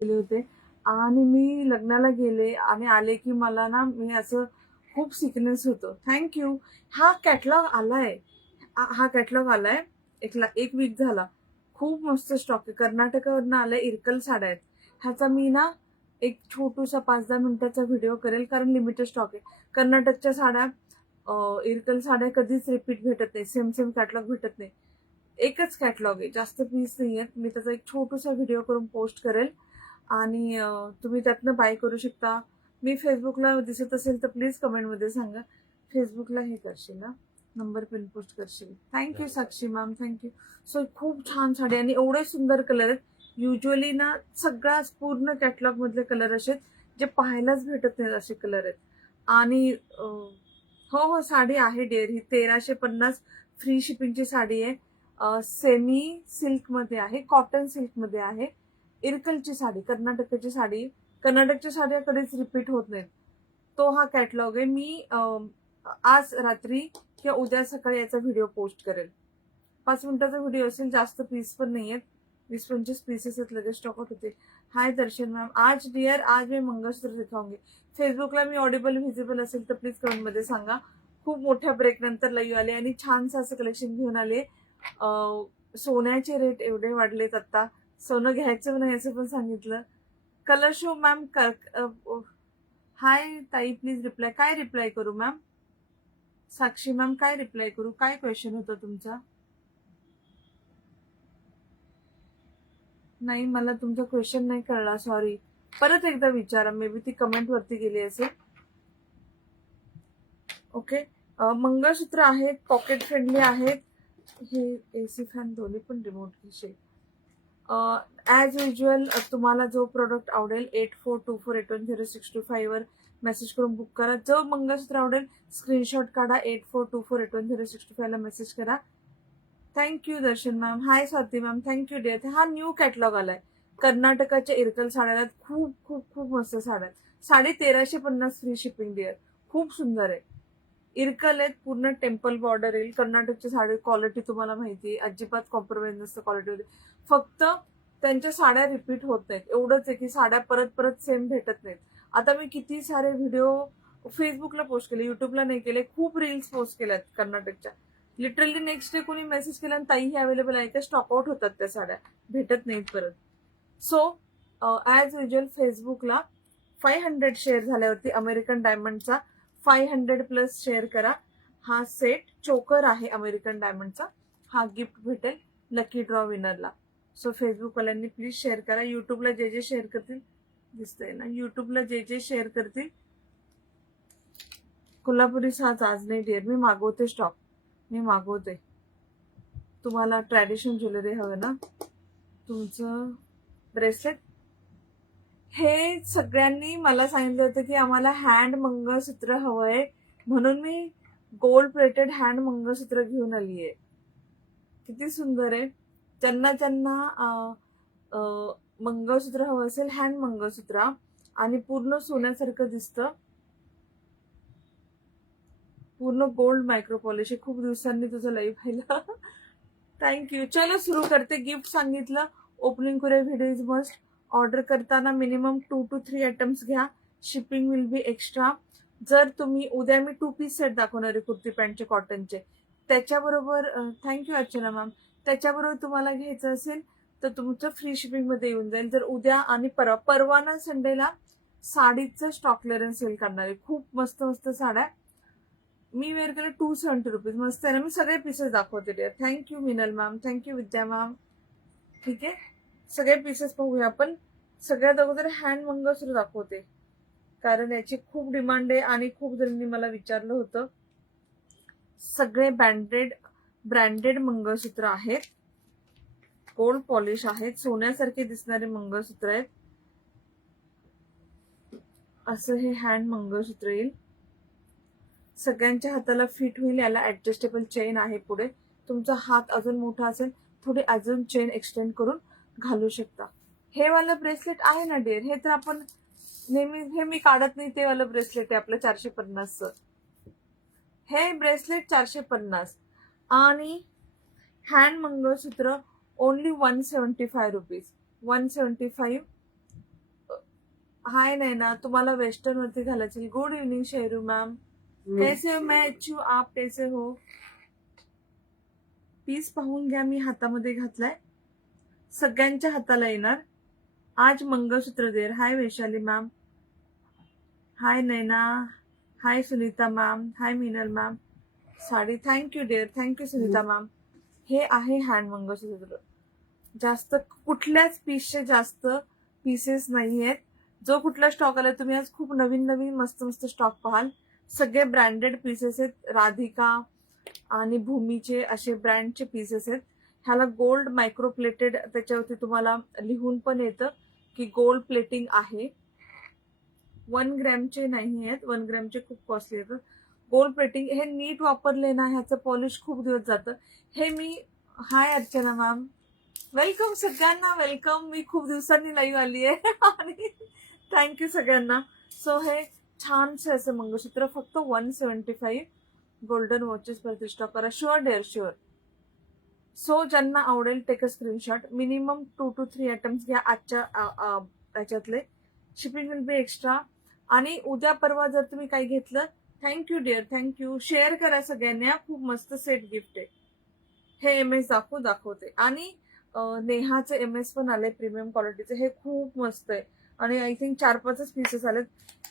गेले होते आणि मी लग्नाला गेले आणि आले की मला ना मी असं खूप सिकनेस होतं. थँक्यू. हा कॅटलॉग आलाय. हा कॅटलॉग आलाय. एक वीक झाला. खूप मस्त स्टॉक आहे. कर्नाटकावरनं आलाय. इरकल साड्या आहेत. ह्याचा मी ना एक छोटूसा 5-10 मिनिटाचा व्हिडिओ करेल कारण लिमिटेड स्टॉक आहे. कर्नाटकच्या साड्या, इरकल साड्या कधीच रिपीट भेटत नाही. सेम सेम कॅटलॉग भेटत नाही. एकच कॅटलॉग आहे, जास्त पीस नाही आहेत. मी त्याचा एक छोटूसा व्हिडिओ करून पोस्ट करेल आणि तुम्ही त्यातनं बाय करू शकता. मी फेसबुकला दिसत असेल तर प्लीज कमेंटमध्ये सांगा. फेसबुकला हे करशील ना, नंबर पिन पोस्ट करशील. Thank you Sakshi ma'am, thank you. So खूप छान साडी आणि एवढे सुंदर कलर आहेत. युजली ना सगळ्या पूर्ण कॅटलॉग मधले कलर असे जे पाहायलाच भेटत नाहीत असे कलर आहेत. आणि हो हो, साडी आहे डिअर. ही 1350 फ्री शिपिंगची साडी आहे. सेमी सिल्क मध्ये आहे, कॉटन सिल्क मध्ये आहे. इरकलची साडी, कर्नाटकची साडी. कर्नाटकच्या साड्या कधीच रिपीट होत नाहीत. तो हा कॅटलॉग आहे. मी आज रात्री किंवा उद्या सकाळी याचा व्हिडिओ पोस्ट करेल. 5 मिनिटाचा व्हिडिओ असेल, जास्त पीस पण नाहीयेत. 20-25 पीसेस आहेत, लगेच स्टॉक आउट होते. हाय दर्शन मॅम, आज डिअर आज मैं मंगलसूत्र दिखाऊंगी. फेसबुकला मी ऑडिबल व्हिजिबल असेल तर प्लीज कमेंट मध्ये सांगा. खूप मोठ्या ब्रेक नंतर लाईव्ह आले आणि छानसं असं कलेक्शन घेऊन आले. सोन्याचे रेट एवढे वाढलेत आता. सोनं घ्यायचं नाही असं पण सांगितलं. Colour show ma'am. हाय ताई, प्लीज रिप्लाय. काय रिप्लाय करू मॅम? साक्षी मॅम, काय रिप्लाय करू? काय क्वेश्चन होता तुमचा? नाही, मला तुमचा क्वेश्चन नाही कळला, सॉरी. परत एकदा विचारा. मे बी ती कमेंट वरती गेली असेल. ओके. मंगळसूत्र आहेत, पॉकेट फ्रेंडली आहेत. हे एसी फॅन दोन्ही पण रिमोट घेशील. ॲज युजल तुम्हाला जो प्रोडक्ट आवडेल 8424810625 वर मेसेज करून बुक करा. जो मंगळसूत्र आवडेल स्क्रीनशॉट काढा, 8424810625 ला मेसेज करा. थँक्यू दर्शन मॅम. हाय स्वाती मॅम, थँक्यू डिअर. हा न्यू कॅटलॉग आलाय. कर्नाटकाच्या इरकल साड्या खूप खूप खूप मस्त साड्या. 1350 फ्री शिपिंग डिअर. खूप सुंदर आहे. इरकल आहेत, पूर्ण टेम्पल बॉर्डर येईल. कर्नाटकची साडी क्वालिटी तुम्हाला माहिती आहे, अजिबात कॉम्प्रोमाइज नसतं क्वालिटीमध्ये. फक्त त्यांच्या साड्या रिपीट होत नाहीत, एवढंच आहे की साड्या परत परत सेम भेटत नाहीत. आता मी किती सारे व्हिडिओ फेसबुकला पोस्ट केले, युट्यूबला नाही केले. खूप रील्स पोस्ट केल्यात कर्नाटकच्या. लिटरली नेक्स्ट डे कोणी मेसेज केला आणि ताई ही अवेलेबल आहे का, स्टॉक आउट होतात त्या साड्या, भेटत नाहीत परत. सो ॲज युजल फेसबुकला 500 शेअर झाल्यावरती अमेरिकन डायमंडचा 500+ शेअर करा. हा सेट चोकर आहे अमेरिकन डायमंडचा. हा गिफ्ट भेटेल लकी ड्रॉ विनरला. सो फेसबुकवाल्यांनी प्लीज शेअर करा. युट्यूबला जे जे शेअर करतील, दिसतंय ना, युट्यूबला जे जे शेअर करतील. कोल्हापुरी साज आज नाही डिअर, मी मागवते स्टॉक, मी मागवते. तुम्हाला ट्रॅडिशनल ज्वेलरी हवं ना, तुमचं ब्रेसलेट. हे सगळ्यांनी मला सांगितलं होतं की आम्हाला हँड मंगळसूत्र हवंय, म्हणून मी गोल्ड प्लेटेड हँड मंगळसूत्र घेऊन आली आहे. किती सुंदर आहे. ज्यांना ज्यांना मंगळसूत्र हवं असेल, हँड मंगळसूत्र आणि पूर्ण सोन्यासारखं दिसतं, पूर्ण गोल्ड मायक्रो पॉलिश. खूप दिवसांनी तुझं लाईव्ह पाहिलं. थँक्यू. चलो सुरू करते. गिफ्ट सांगितलं, ओपनिंग करूया. Video is must. ऑर्डर करताना मिनिमम 2 to 3 आयटम्स घ्या. Shipping will be extra. जर तुम्ही उद्या मी 2 पीस सेट दाखवणार आहे कुर्ती पॅन्टचे कॉटनचे, त्याच्याबरोबर थँक्यू अर्चना मॅम. त्याच्याबरोबर तुम्हाला घ्यायचं असेल तर तुमचं फ्री शिपिंग मध्ये येऊन जाईल. जर उद्या आणि परवा ना संडेला साडीचं स्टॉक क्लिअरन्स सेल करणार आहे. खूप मस्त मस्त साड्या. मी वेअर केलं ₹270. मस्त आहे ना. मी सगळे पीसेस दाखवते dear. Thank you Minal ma'am, thank you Vidya ma'am. ठीक आहे, सगळे पीसेस पाहूया आपण. सगळ्यात अगोदर हँड मंगळसूत्र दाखवते कारण याची खूप डिमांड आहे आणि खूप जणांनी मला विचारलं होतं. सगळे ब्रँडेड मंगळसूत्र आहेत, गोल्ड पॉलिश आहेत, सोन्यासारखे दिसणारे मंगळसूत्र आहेत. असं हे हँड मंगळसूत्र येईल. सगळ्यांच्या हाताला फिट होईल. याला ऍडजस्टेबल चेन आहे पुढे. तुमचा हात अजून मोठा असेल, थोडी अजून चेन एक्सटेंड करून घालू शकता. हे वाला ब्रेसलेट आहे ना डिअर, हे तर आपण नेहमी, हे मी काढत नाही, ते वाला ब्रेसलेट आहे आपलं 450चं. हे ब्रेसलेट 450 आणि हँड मंगळसूत्र ओनली ₹175. 175 हाय नैना, तुम्हाला वेस्टर्न वरती घालायची. Good evening Sheru ma'am. कैसे हो? मैं अच्छी हूँ, आप कैसे हो? पीस पाहून घ्या, मी हातामध्ये घातलाय. सगळ्यांच्या हाताला येणार. आज मंगळसूत्र देर. Hi Vaishali ma'am. Hi Naina. Hi Sunita ma'am. Hi Meenal ma'am. Sari thank you dear, thank you Sunita ma'am. हे आहे हँड मंगळसूत्र. जास्त कुठल्याच पीसचे जास्त पीसेस नाही आहेत. जो कुठला स्टॉक आला तुम्ही आज खूप नवीन नवीन मस्त मस्त स्टॉक पाहाल. सगळे ब्रँडेड पीसेस आहेत. राधिका आणि भूमीचे असे ब्रँडचे पीसेस आहेत. ह्याला गोल्ड मायक्रोप्लेटेड त्याच्यावरती तुम्हाला लिहून पण येतं की गोल्ड प्लेटिंग आहे. 1 ग्रॅमचे नाही आहेत, 1 ग्रॅमचे खूप कॉस्टली येतात. गोल्ड प्लेटिंग हे नीट वापरले ना ह्याचं पॉलिश खूप दिवस जातं. हे मी हाय अर्चना मॅम, वेलकम सगळ्यांना, वेलकम. मी खूप दिवसांनी लाईव्ह आली आहे आणि थँक्यू सगळ्यांना. सो हे छानसे असं मंगळसूत्र फक्त 175 गोल्डन वॉचेस वरती स्टॉक करा. Sure dear sure. सो ज्यांना आवडेल take a screenshot. Minimum 2 to 3 items घ्या आजच्या याच्यातले. Shipping will be extra. आणि उद्या परवा जर तुम्ही काही घेतलं, थँक्यू डिअर, थँक्यू. शेअर करा सगळ्यांनी. खूप मस्त सेट गिफ्ट आहे. हे एमएस दाखवते. आणि नेहाचे एमएस पण आले प्रीमियम क्वालिटीचे. हे खूप मस्त आहे आणि आय थिंक 4-5 पीसेस आलेत.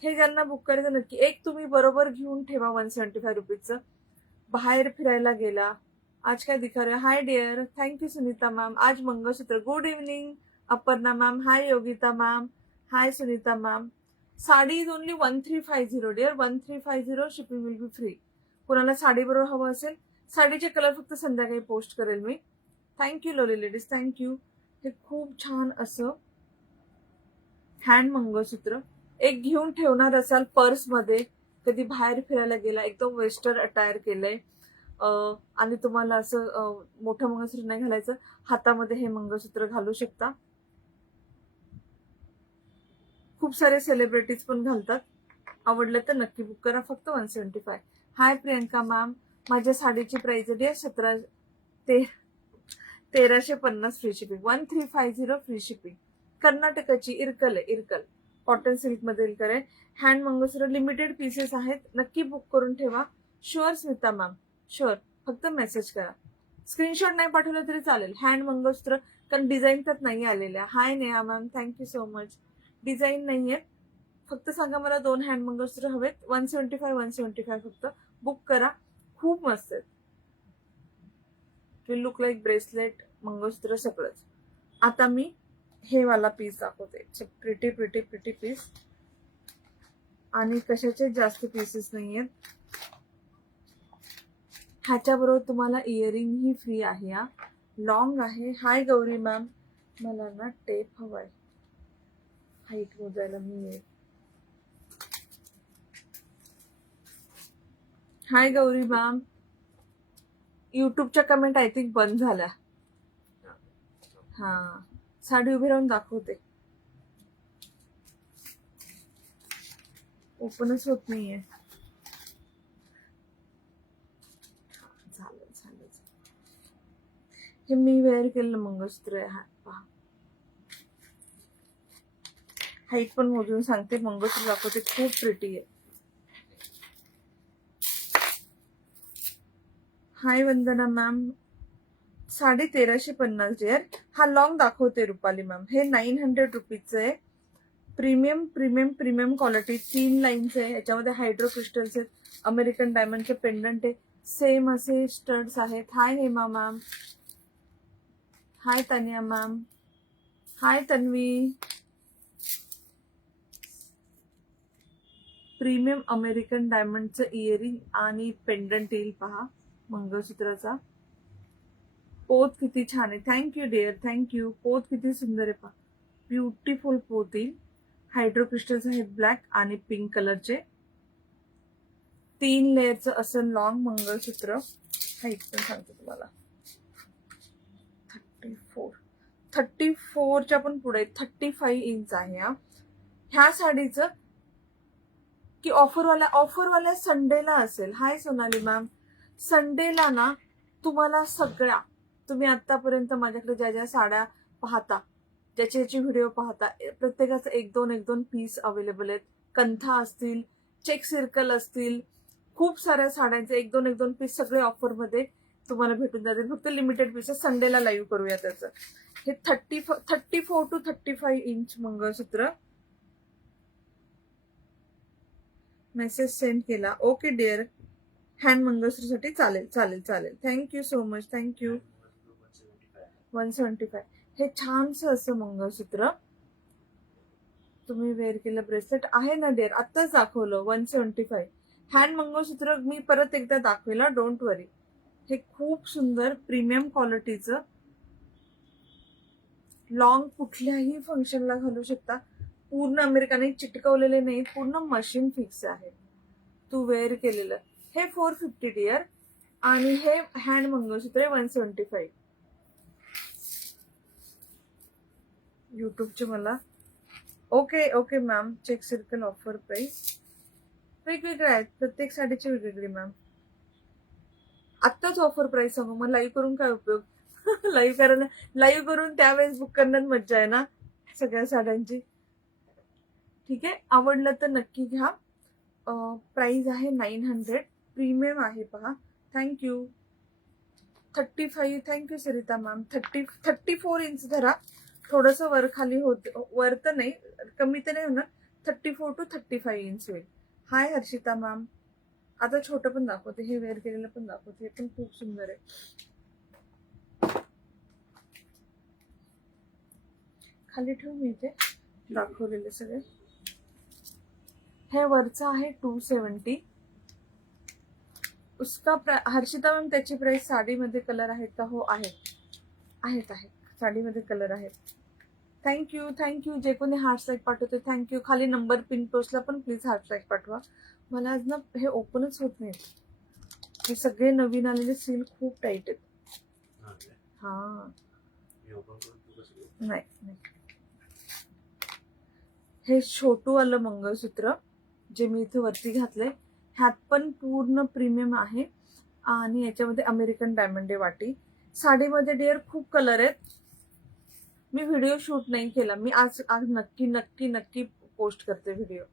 हे ज्यांना बुक करायचं नक्की एक तुम्ही बरोबर घेऊन ठेवा. 175 रुपीजचं. बाहेर फिरायला गेला, आज काय दिखा रहे. Hi dear, thank you Sunita ma'am. आज mangalsutra. Good evening Aparna ma'am. Hi Yogita ma'am. Hi Sunita ma'am. Sari is only 1350 dear. 1350. Shipping will be free. कोणाला साडी बरोबर हवं असेल, साडीचे कलर फक्त संध्याकाळी पोस्ट करेल मी. Thank you lovely ladies, thank you. हे खूप छान असं हँड मंगळसूत्र. एक घेऊन ठेवणार असाल पर्समध्ये, कधी बाहेर फिरायला गेला, एकदम वेस्टर्न अटायर केलंय आणि तुम्हाला असं मोठं मंगळसूत्र नाही घालायचं, हातामध्ये हे मंगळसूत्र घालू शकता. खूप सारे सेलिब्रिटीज पण घालतात. आवडलं तर नक्की बुक करा. फक्त 175. Hi Priyanka ma'am. माझ्या साडीची प्राइस आहे 1350 फ्री शिपिंग. 1350 free shipping. कर्नाटकाची इरकल आहे, इरकल कॉटन सिल्क मध्ये इरकल आहे. हँड मंगळसूत्र लिमिटेड पीसेस आहेत. नक्की बुक करून ठेवा. Sure Smita ma'am, sure. फक्त मेसेज करा. स्क्रीनशॉट नाही पाठवलं तरी चालेल. हँड मंगळसूत्र, कारण डिझाईन त्यात नाही आलेल्या. Hi Neha ma'am, thank you so much. Design नाहीये, फक्त सांगा मला 2 हँड मंगळसूत्र हवेत. 175 फक्त बुक करा. खूप मस्त आहेत. विल लुक लाईक ब्रेसलेट, मंगळसूत्र सगळंच. आता मी हे वाला पीस दाखवते. Pretty pretty pretty piece. आणि कशाचे जास्त पीसेस नाहीयेत. ह्याच्याबरोबर तुम्हाला इयरिंग ही फ्री आहे. हा लॉंग आहे. हाय गौरी मॅम. मला ना टेप हवाय हाईट मोजायला. मी हाय गौरी मॅम. युट्यूबच्या कमेंट आय थिंक बंद झाल्या. हा, साडी उभी राहून दाखवते. ओपनच होत नाहीये. झालं. हे मी वेअर केलेलं मंगळसूत्र आहे. हा पहा, हाईट पण मोजून सांगते. मंगळसूत्र दाखवते. खूप प्रिटी आहे. Hi Vandana ma'am. 1350 डिअर. हा लॉंग दाखवते रुपाली मॅम. हे 900 रुपीजचं आहे. Premium premium premium quality. 3 lines आहे. याच्यामध्ये हायड्रो क्रिस्टल्स आहेत. अमेरिकन डायमंडचे पेंडंट आहे. सेम असे स्टड्स आहेत. Hi Hema ma'am. Hi Tanya ma'am. Hi Tanvi. Premium American डायमंडचं इयरिंग आणि पेंडंट येईल पहा मंगळसूत्राचा. पोत किती छान आहे. Thank you dear, thank you. पोत किती सुंदर आहे पहा. ब्युटिफुल पोत येईल. हायड्रो क्रिस्टल्स आहेत ब्लॅक आणि पिंक कलरचे. 3 लेअरचं असं लॉंग मंगळसूत्र. हाईट पण सांगते तुम्हाला. 34च्या पण पुढे 35 इंच आहे. ह्या साडीचं की ऑफरवाल्या संडेला असेल. हाय सोनाली मॅम. संडेला ना तुम्हाला सगळ्या, तुम्ही आतापर्यंत माझ्याकडे ज्या ज्या साड्या पाहता, ज्याचे ज्याचे व्हिडिओ पाहता प्रत्येकाचा एक दोन पीस अवेलेबल आहेत. कंथा असतील, चेक सर्कल असतील, खूप साऱ्या साड्यांचे एक दोन पीस सगळे ऑफरमध्ये तुम्हाला भेटून जातील. फक्त लिमिटेड पीसेस. संडेला लाईव्ह करूया त्याचं. हे 34 to 35 inch mangalsutra. Message send केला. Okay dear. हँड मंगळसूत्रसाठी चालेल चालेल चालेल. Thank you so much. थँक्यू. 175. हे छानसं असं मंगळसूत्र तुम्ही वेअर केलं. ब्रेसलेट आहे ना डिअर, आत्ताच दाखवलं. 175. हँड मंगळसूत्र मी परत एकदा दाखवेला, डोंट वरी. हे खूप सुंदर प्रीमियम क्वालिटीचं, लॉंग कुठल्याही फंक्शनला घालू शकता. पूर्ण अमेरिकाने चिटकवलेले नाही, पूर्ण मशीन फिक्स आहे. तू वेअर केलेलं. हे 450 डिअर. आणि हे हँड मंगळसूत्र 175. युट्यूबचे मला. Okay okay ma'am. Check circle offer price वेगवेगळे आहेत. प्रत्येक साडीची वेगवेगळी मॅम. आत्ताच ऑफर प्राइस सांगू मग लाईव्ह करून काय उपयोग. लाईव्ह करून त्यावेळेस बुक करण्यात मज्जा आहे ना सगळ्या साड्यांची. ठीक आहे. आवडलं तर नक्की घ्या. प्राइस आहे 900. प्रीमियम आहे पहा. Thank you. 35. Thank you Sarita ma'am. 34 inch धरा. थोडस वर खाली होत, वर तर नाही, कमी तर नाही होणार. 34 to 35 इंच होईल. हाय हर्षिता मॅम. आता छोटं पण दाखवते. हे वेअर केलेलं पण दाखवते. हे पण खूप सुंदर आहे. खाली ठेवून मी इथे दाखवलेले सगळे. हे वरचं आहे 270. उसका हर्षिता मॅम त्याची प्राइस. साडीमध्ये कलर आहेत का? हो आहेत आहेत आहेत. साडीमध्ये कलर आहेत. Thank you thank you. जे कोणी हार्ट स्ट्राईक पाठवते थँक्यू. खाली नंबर पिन पोस्टला पण प्लीज हार्ट स्ट्राईक पाठवा. मला आज ना हे ओपनच होत नाही. हे सगळे नवीन आलेले सील खूप टाईट आहेत. हा नाही नाही. हे छोटू आलं मंगळसूत्र जे मी इथे वरती घातलंय. ह्यात पण पूर्ण प्रीमियम आहे आणि याच्यामध्ये अमेरिकन डायमंड आहे वाटी. साडीमध्ये डिअर खूप कलर आहेत. मी व्हिडिओ शूट नाही केला. मी आज नक्की नक्की नक्की पोस्ट करते व्हिडिओ.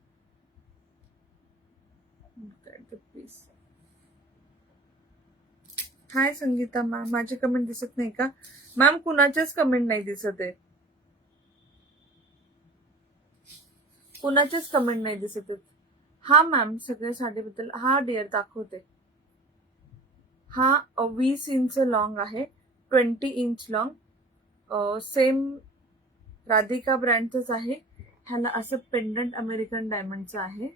हाय संगीता मॅम. माझी कमेंट दिसत नाही का मॅम? कुणाच्याच कमेंट नाही दिसत आहे. कुणाचेच कमेंट नाही दिसत आहेत. हा मॅम सगळ्या साडीबद्दल. हा डिअर दाखवते. हा 20 इंच लॉंग आहे. 20 इंच लॉंग. सेम राधिका ब्रँडच आहे. ह्याला असं पेंडंट अमेरिकन डायमंडचं आहे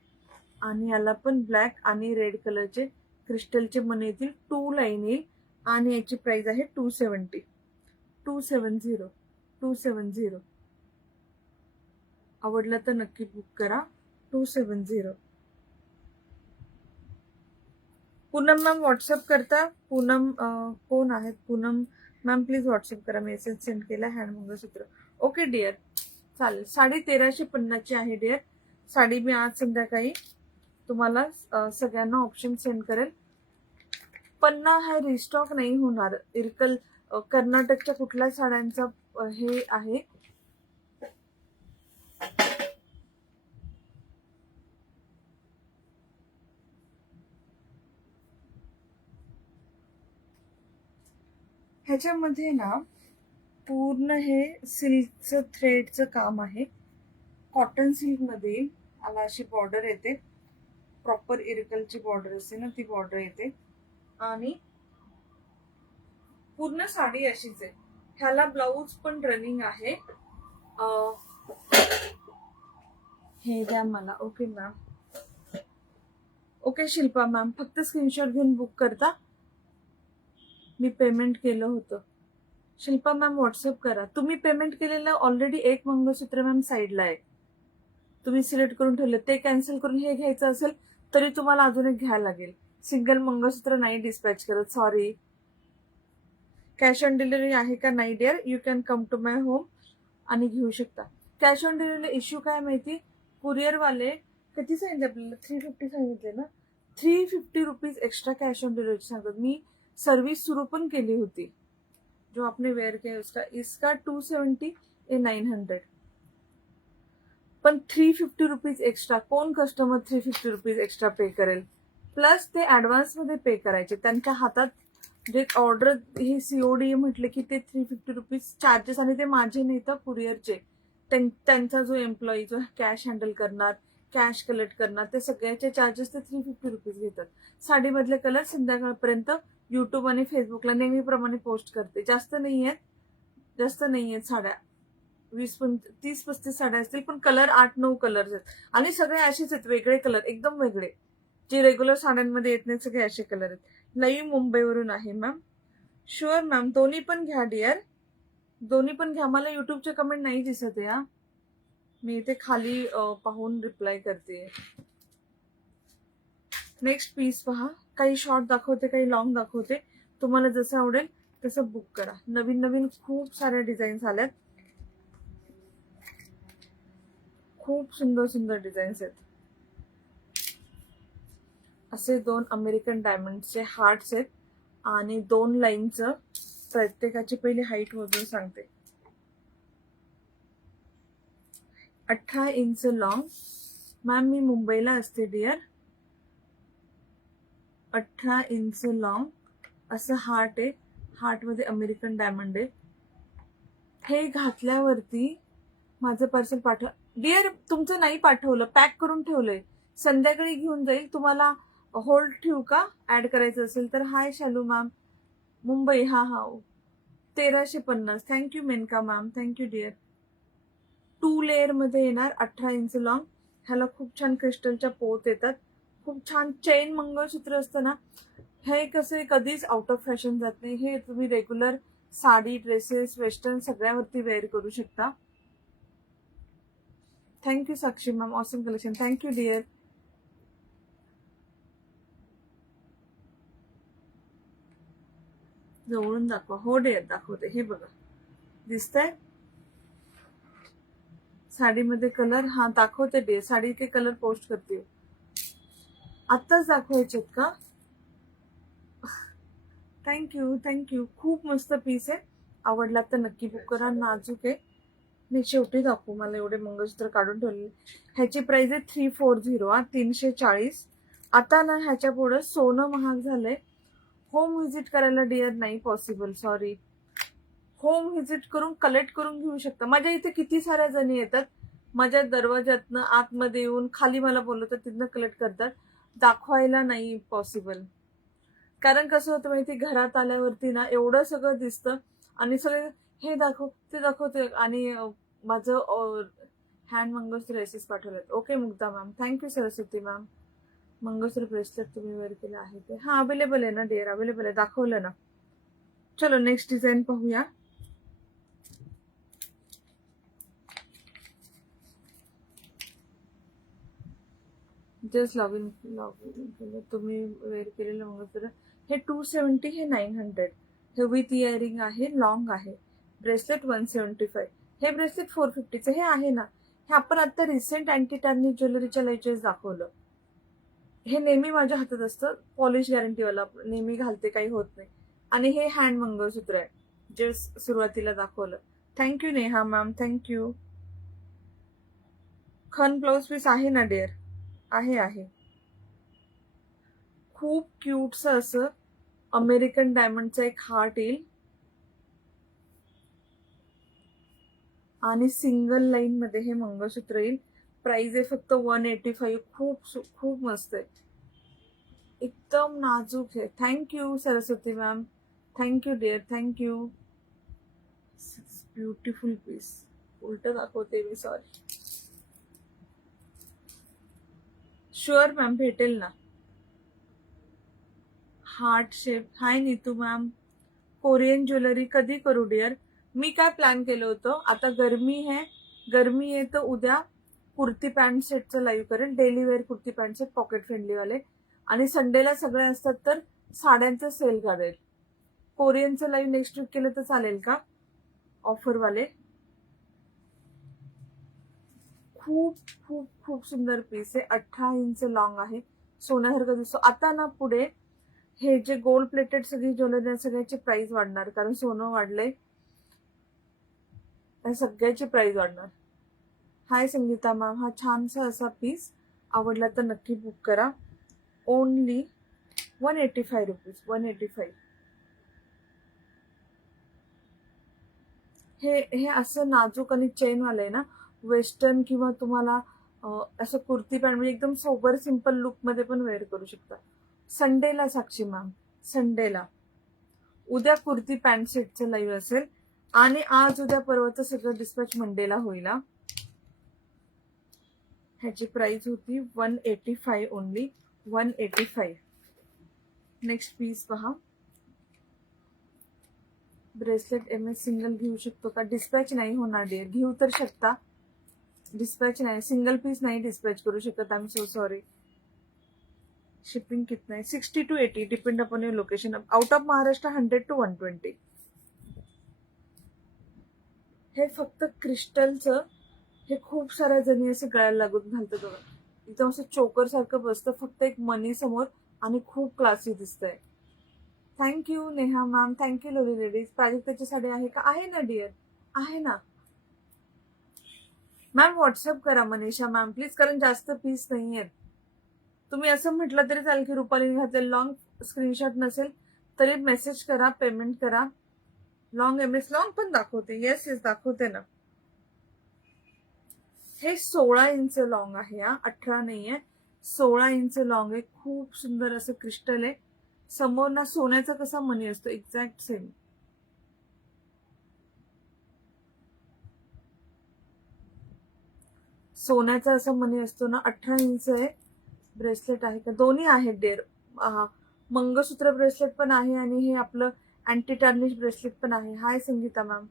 आणि याला पण ब्लॅक आणि रेड कलरचे क्रिस्टलचे मणी येतील. 2 लाईन येईल आणि याची प्राइस आहे 270. 270. आवडलं तर नक्की बुक करा. 270. पूनम मॅम व्हॉट्सअप करता? पूनम कोण आहेत? पूनम मॅम प्लीज व्हॉट्सअप करा. मेसेज सेंड केला. हँड मंगळसूत्र. ओके डिअर चालेल. साडी 1350 आहे डिअर. साडी मी आज संध्याकाळी तुम्हाला सगळ्यांना ऑप्शन सेंड करेल. पन्ना हा रिस्टॉक नाही होणार. इरकल कर्नाटकच्या कुठल्या साड्यांचा हे आहे. ह्याच्यामध्ये ना पूर्ण हे सिल्कचं थ्रेडचं काम आहे. कॉटन सिल्क मध्ये आला अशी बॉर्डर येते. प्रॉपर इरकलची बॉर्डर असते ना ती बॉर्डर येते आणि पूर्ण साडी अशीच आहे. ह्याला ब्लाऊज पण रनिंग आहे. हे द्या मला. Okay ma'am. Okay Shilpa ma'am. फक्त स्क्रीनशॉट घेऊन बुक करता. मी पेमेंट केलं होतं. शिल्पा मॅम व्हॉट्सअप करा. तुम्ही पेमेंट केलेलं ऑलरेडी एक मंगळसूत्र मॅम साईडला आहे. तुम्ही सिलेक्ट करून ठेवलं. ते कॅन्सल करून हे घ्यायचं असेल तरी तुम्हाला अजून एक घ्यायला लागेल. सिंगल मंगळसूत्र नाही डिस्पॅच करत. सॉरी. कॅश ऑन डिलिव्हरी आहे का? नाही dear. You can come to my home आणि घेऊ शकता. कॅश ऑन डिलिव्हरीला इश्यू काय माहिती? कुरिअरवाले किती सांगितले आपल्याला? 350 सांगितले ना. 350 rupees extra cash on delivery सांगतात. मी सर्व्हिस सुरू पण केली होती. जो आपने वेअर किया इसका 270. हे 900. पण 350 रुपीज एक्स्ट्रा. कोण कस्टमर 350 रुपीज एक्स्ट्रा पे करेल? प्लस ते ऍडव्हान्स मध्ये पे करायचे. त्यांच्या हातात जे ऑर्डर हे सीओडी म्हटले की ते 350 रुपीज चार्जेस, आणि ते माझे नाही तर कुरिअरचे. त्यांचा जो एम्प्लॉई जो कॅश हँडल करणार, कॅश कलेक्ट करणार, ते सगळ्याचे चार्जेस ते 350 रुपीज घेतात. साडीमधले कलर संध्याकाळपर्यंत युट्यूब आणि फेसबुकला नेहमीप्रमाणे पोस्ट करते. जास्त नाहीयेत साड्या. 30-35 साड्या असतील, पण कलर 8-9 कलर आहेत. आणि सगळे असेच आहेत, वेगळे कलर, एकदम वेगळे, जे रेग्युलर साड्यांमध्ये येत नाहीत, सगळे असे कलर आहेत. लाईव्ह मुंबईवरून आहे मॅम. शुअर मॅम, दोन्ही पण घ्या डिअर, दोन्ही पण घ्या. मला युट्यूबचे कमेंट नाही दिसत आहे. मी इथे खाली पाहून रिप्लाय करते. नेक्स्ट पीस पहा. काही शॉर्ट दाखवते, काही लॉंग दाखवते. तुम्हाला जसं आवडेल तसं बुक करा. नवीन नवीन खूप साऱ्या डिझाईन्स आल्यात. खूप सुंदर सुंदर डिझाईन्स आहेत. असे 2 अमेरिकन डायमंडचे हार्ट्स आहेत आणि 2 लाईनचं. प्रत्येकाची पहिली हाईट मोजून सांगते. 18 इंच लॉंग. मॅम मी मुंबईला असते डिअर. 18 इंच लॉंग असं हार्ट आहे. हार्टमध्ये अमेरिकन डायमंड आहे. हे घातल्यावरती माझं पार्सल पाठव डिअर. तुमचं नाही पाठवलं, पॅक करून ठेवलंय, संध्याकाळी घेऊन जाईल. तुम्हाला होल्ड ठेवू का? ऍड करायचं असेल तर. हाय शालू मॅम, मुंबई. हा 1350. Thank you Menka ma'am, thank you dear. 2 layer मध्ये येणार, 18 इंच लॉंग. ह्याला खूप छान क्रिस्टलच्या पोत येतात. खूप छान चेन मंगळसूत्र असतं ना, हे कसे कधीच आउट ऑफ फॅशन जात नाही. हे तुम्ही रेग्युलर साडी, ड्रेसेस, वेस्टर्न सगळ्यावरती वेअर करू शकता. Thank you Sakshi ma'am, awesome collection. Thank you dear. जवळून दाखवा. हो डिअर, दाखवते. हे बघा, दिसतंय साडीमध्ये कलर. हा दाखवते डिअर, साडीचे कलर पोस्ट करते. आत्ताच दाखवायचेत का? थँक्यू. खूप मस्त पीस आहे. आवडला तर नक्की बुक करा. नाजूक आहे. मी शेवटी दाखवू. मला एवढे मंगळसूत्र काढून ठेवले. ह्याची प्राइस आहे 340. 340. आता ना ह्याच्या पुढे सोनं महाग झालंय. होम व्हिजिट करायला डिअर नाही पॉसिबल, सॉरी. होम व्हिजिट करून कलेक्ट करून घेऊ शकता. माझ्या इथे किती साऱ्या जणी येतात, माझ्या दरवाज्यातनं आतमध्ये येऊन खाली मला बोलवतात, तिथनं कलेक्ट करतात. दाखवायला नाही पॉसिबल. कारण कसं होतं माहिती, घरात आल्यावरती ना एवढं सगळं दिसतं आणि सगळे हे दाखव ते दाखवते. आणि माझं हँड मंगळसूत्र ड्रेसेस पाठवलेत. Okay Mugdha ma'am, thank you. Saraswati ma'am, mangalsutra bracelet तुम्ही वेअर केलं आहे ते. हा अवेलेबल आहे ना डिअर, अवेलेबल आहे, दाखवलं ना. चलो नेक्स्ट डिझाईन पाहूया. जस्ट लॉग इन केलं तुम्ही वेअर केलेलं मंगळसूत्र. हे 270, हे 900. हे विथ इयरिंग आहे, लॉंग आहे. ब्रेसलेट 175. हे ब्रेसलेट 450चं हे आहे ना. हे आपण आता रिसेंट अँटी टर्निश ज्वेलरीच्या लाईचेस दाखवलं. हे नेहमी माझ्या हातात असतं, पॉलिश गॅरंटीवाला, नेहमी घालते, काही होत नाही. आणि हे हँड मंगळसूत्र आहे, जे सुरुवातीला दाखवलं. Thank you Neha ma'am, thank you. खन ब्लाउज पीस आहे ना डिअर? आहे. खूप क्यूटस असं अमेरिकन डायमंडचा एक हार्ट येईल आणि सिंगल लाईन मध्ये हे मंगळसूत्र येईल. प्राइस आहे फक्त 185. खूप मस्त आहे, एकदम नाजूक आहे. Thank you Saraswati ma'am, thank you dear, thank you. Beautiful piece. उलट दाखवते मी, सॉरी. शुअर मॅम, भेटेल ना. Heart shape. Hi Neetu ma'am. Korean jewellery कधी करू डिअर? मी काय प्लॅन केलं होतं, आता गरमी आहे तर उद्या कुर्ती पॅन्ट सेटचं लाईव्ह करेल. Daily wear kurti pant set, pocket friendly वाले. आणि संडेला सगळे असतात तर साड्यांचं सेल काढेल. कोरियनचं लाईव्ह नेक्स्ट वीक केलं तर चालेल का? ऑफरवाले. खूप सुंदर पीस आहे. 18 इंच लॉंग आहे. सोन्यासारखं दिसतो. आता ना पुढे हे जे गोल्ड प्लेटेड सगळी ज्वेलरी, सगळ्याची प्राइस वाढणार, कारण सोनं वाढलंय. त्या सगळ्याची प्राइस वाढणार. हाय संगीता मॅम, हा छानसा असा पीस आवडला तर नक्की बुक करा. Only 185 rupees, 185. हे असं नाजूक आणि चेनवालं आहे ना, वेस्टर्न किंवा तुम्हाला असं कुर्ती पॅन्ट म्हणजे एकदम सोबर सिंपल लुक मध्ये पण वेअर करू शकता. संडेला साक्षी मॅम, संडेला. उद्या कुर्ती पॅन्ट सेटचं लाईव्ह असेल आणि आज उद्या परवाचं सगळं डिस्पॅच मंडेला होईल. ह्याची प्राइस होती 185 ओनली, 185. नेक्स्ट पीस पहा. ब्रेसलेट MS सिंगल घेऊ शकतो का? डिस्पॅच नाही होणार डिअर. घेऊ तर शकता, डिस्पॅच नाही. सिंगल पीस नाही डिस्पॅच करू शकत. I am so sorry. Shipping कितना है? 60 to 80 depend upon your location. Out of Maharashtra 100 to 120. हे फक्त क्रिस्टलचं, हे खूप साऱ्या जणी असे गळ्याला लागून घालतात बघा. एकदम असं चोकर सारखं बसतं, फक्त एक मनी समोर आणि खूप क्लासी दिसतंय. Thank you Neha ma'am, thank you lovely ladies. प्राजक्ताची sari आहे का? आहे ना डिअर, आहे ना मॅम. व्हॉट्सअप करा मनीषा मॅम प्लीज, कारण जास्त पीस नाही आहेत. तुम्ही असं म्हटलं तरी चालेल की रुपालीने घातलेलं लॉंग स्क्रीनशॉट नसेल तरी मेसेज करा, पेमेंट करा. लॉंग MS लॉंग पण दाखवते. येस येस दाखवते ना. हे 16 इंच लॉंग आहे हा, 18 नाहीये, 16 इंच लॉंग आहे. खूप सुंदर असं क्रिस्टल आहे. समोर ना सोन्याचा कसा मणी असतो एक्झॅक्ट सेम. सोन्याचा असा मणी असतो ना. 18 इंच आहे. ब्रेसलेट आहे का? दोन्ही आहेत डेअर. मंगळसूत्र ब्रेसलेट पण आहे आणि हे आपलं अँटी टार्निश ब्रेसलेट पण आहे. हाय संगीता मॅम.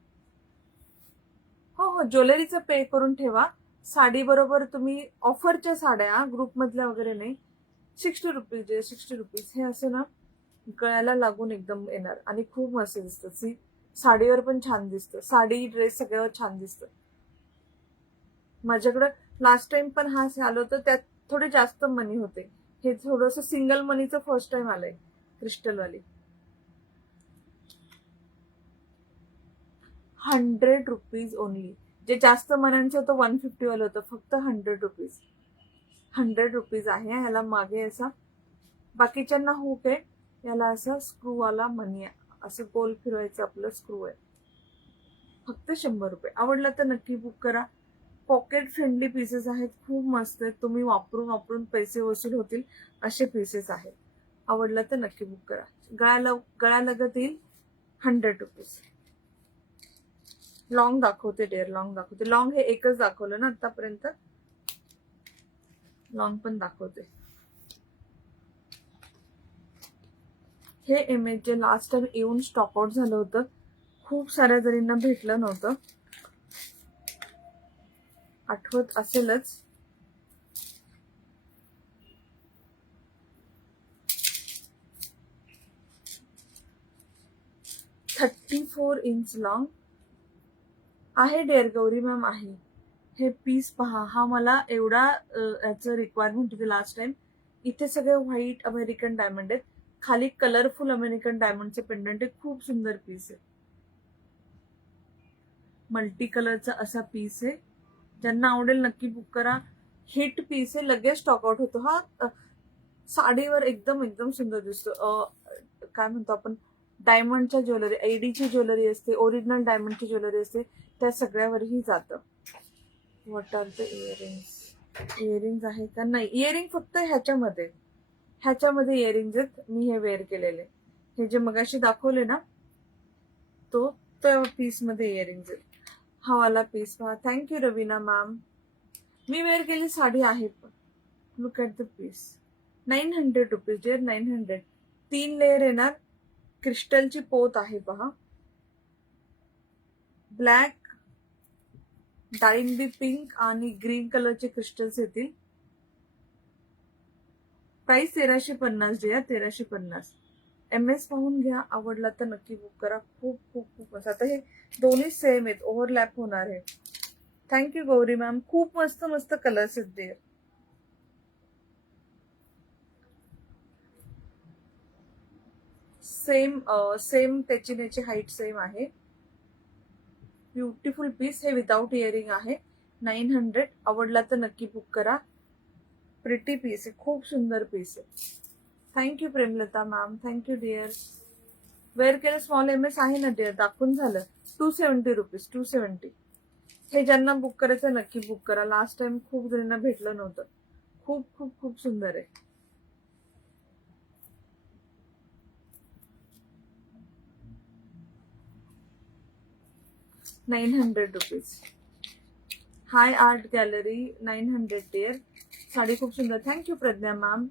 हो हो, ज्वेलरीचं पे करून ठेवा. साडी बरोबर तुम्ही ऑफरच्या साड्या, ग्रुप मधल्या वगैरे नाही. 60 रुपीज आहे, 60 रुपीज. हे असं ना गळ्याला लागून एकदम येणार आणि खूप मस्त दिसतं. सी साडीवर पण छान दिसतं. साडी ड्रेस सगळ्यावर छान दिसतं. माझ्याकडं लास्ट टाइम पण हा आलं होतं, त्यात थोडे जास्त मनी होते. हे थोडस सिंगल मनीचं फर्स्ट टाइम आलंय क्रिस्टलवाली. 100 रुपीज ओनली. जे जास्त मनांचं होतं 150 वालं होतं, फक्त 100 रुपीज. 100 रुपीज आहे. याला मागे असा बाकीच्यांना हुक आहे, याला असं स्क्रू वाला मनी आहे. असं गोल फिरवायचं आपलं स्क्रू आहे. फक्त 100 रुपये. आवडला तर नक्की बुक करा. पॉकेट फ्रेंडली पीसेस आहेत, खूप मस्त आहेत. तुम्ही वापरून वापरून पैसे वसूल होतील असे पीसेस आहेत. आवडला तर नक्की बुक करा. गळ्यालगत येईल 100 रुपीज. लॉंग दाखवते डेअर, लॉंग दाखवते. लॉंग हे एकच दाखवलं ना आतापर्यंत, लॉंग पण दाखवते. हे इमेज जे लास्ट टाइम येऊन स्टॉक आउट झालं होतं, खूप साऱ्या जणींना भेटलं नव्हतं, आठवत असेलच. $34 इंच लॉंग आहे डेअर गौरी मॅम, आहे. हे पीस पहा. हा मला एवढा याचं रिक्वायरमेंट होती लास्ट टाइम. इथे सगळे व्हाईट अमेरिकन डायमंड आहेत, खाली कलरफुल अमेरिकन डायमंडचे पेंडंट आहे. खूप सुंदर पीस आहे. मल्टी कलरचा असा पीस आहे. ज्यांना आवडेल नक्की बुक करा. हिट पीस आहे, लगेच स्टॉक आउट होतो हा. साडीवर एकदम एकदम सुंदर दिसतो. काय म्हणतो आपण, डायमंडच्या ज्वेलरी, AD ची ज्वेलरी असते, ओरिजिनल डायमंडची ज्वेलरी असते, त्या सगळ्यावरही जातं. What are the earrings? Earrings आहे का? नाही, इयरिंग फक्त ह्याच्यामध्ये इयरिंग्स आहेत. मी हे वेअर केलेले, हे जे मगाशी दाखवले ना, तो त्या पीस मध्ये इयरिंग्स आहेत. हा वाला पीस पहा. Thank you Raveena ma'am. मी वेअर केली साडी आहे पण. Look at the piece. 900 rupees dear, 900. 3 layer येणार. क्रिस्टलची पोत आहे पहा. ब्लॅक, डाळिंबी पिंक आणि ग्रीन कलरचे क्रिस्टल्स येतील. Price 1350 dear, 1350. MS पाहून घ्या. आवडला तर नक्की बुक करा. खूप खूप खूप मस्त. आता हे दोन्ही सेम आहेत, ओव्हरलॅप होणार आहे. Thank you Gauri ma'am. खूप मस्त मस्त कलर्स आहेत देअर. सेम त्याची हाईट सेम आहे. Beautiful piece. हे विदाउट इयरिंग आहे. 900. आवडला तर नक्की बुक करा. प्रिटी पीस आहे, खूप सुंदर पीस आहे. Thank you Premlata ma'am, thank you dear. Wear केलं स्मॉल एम एस आहे ना डिअर, दाखवून झालं. 270 रुपीज, 270. हे ज्यांना बुक करायचं नक्की बुक करा. लास्ट टाइम खूप जणांना भेटलं नव्हतं. खूप खूप खूप सुंदर आहे. ₹900. Hi art gallery, 900 dear. Sari खूप सुंदर. Thank you Pragya ma'am.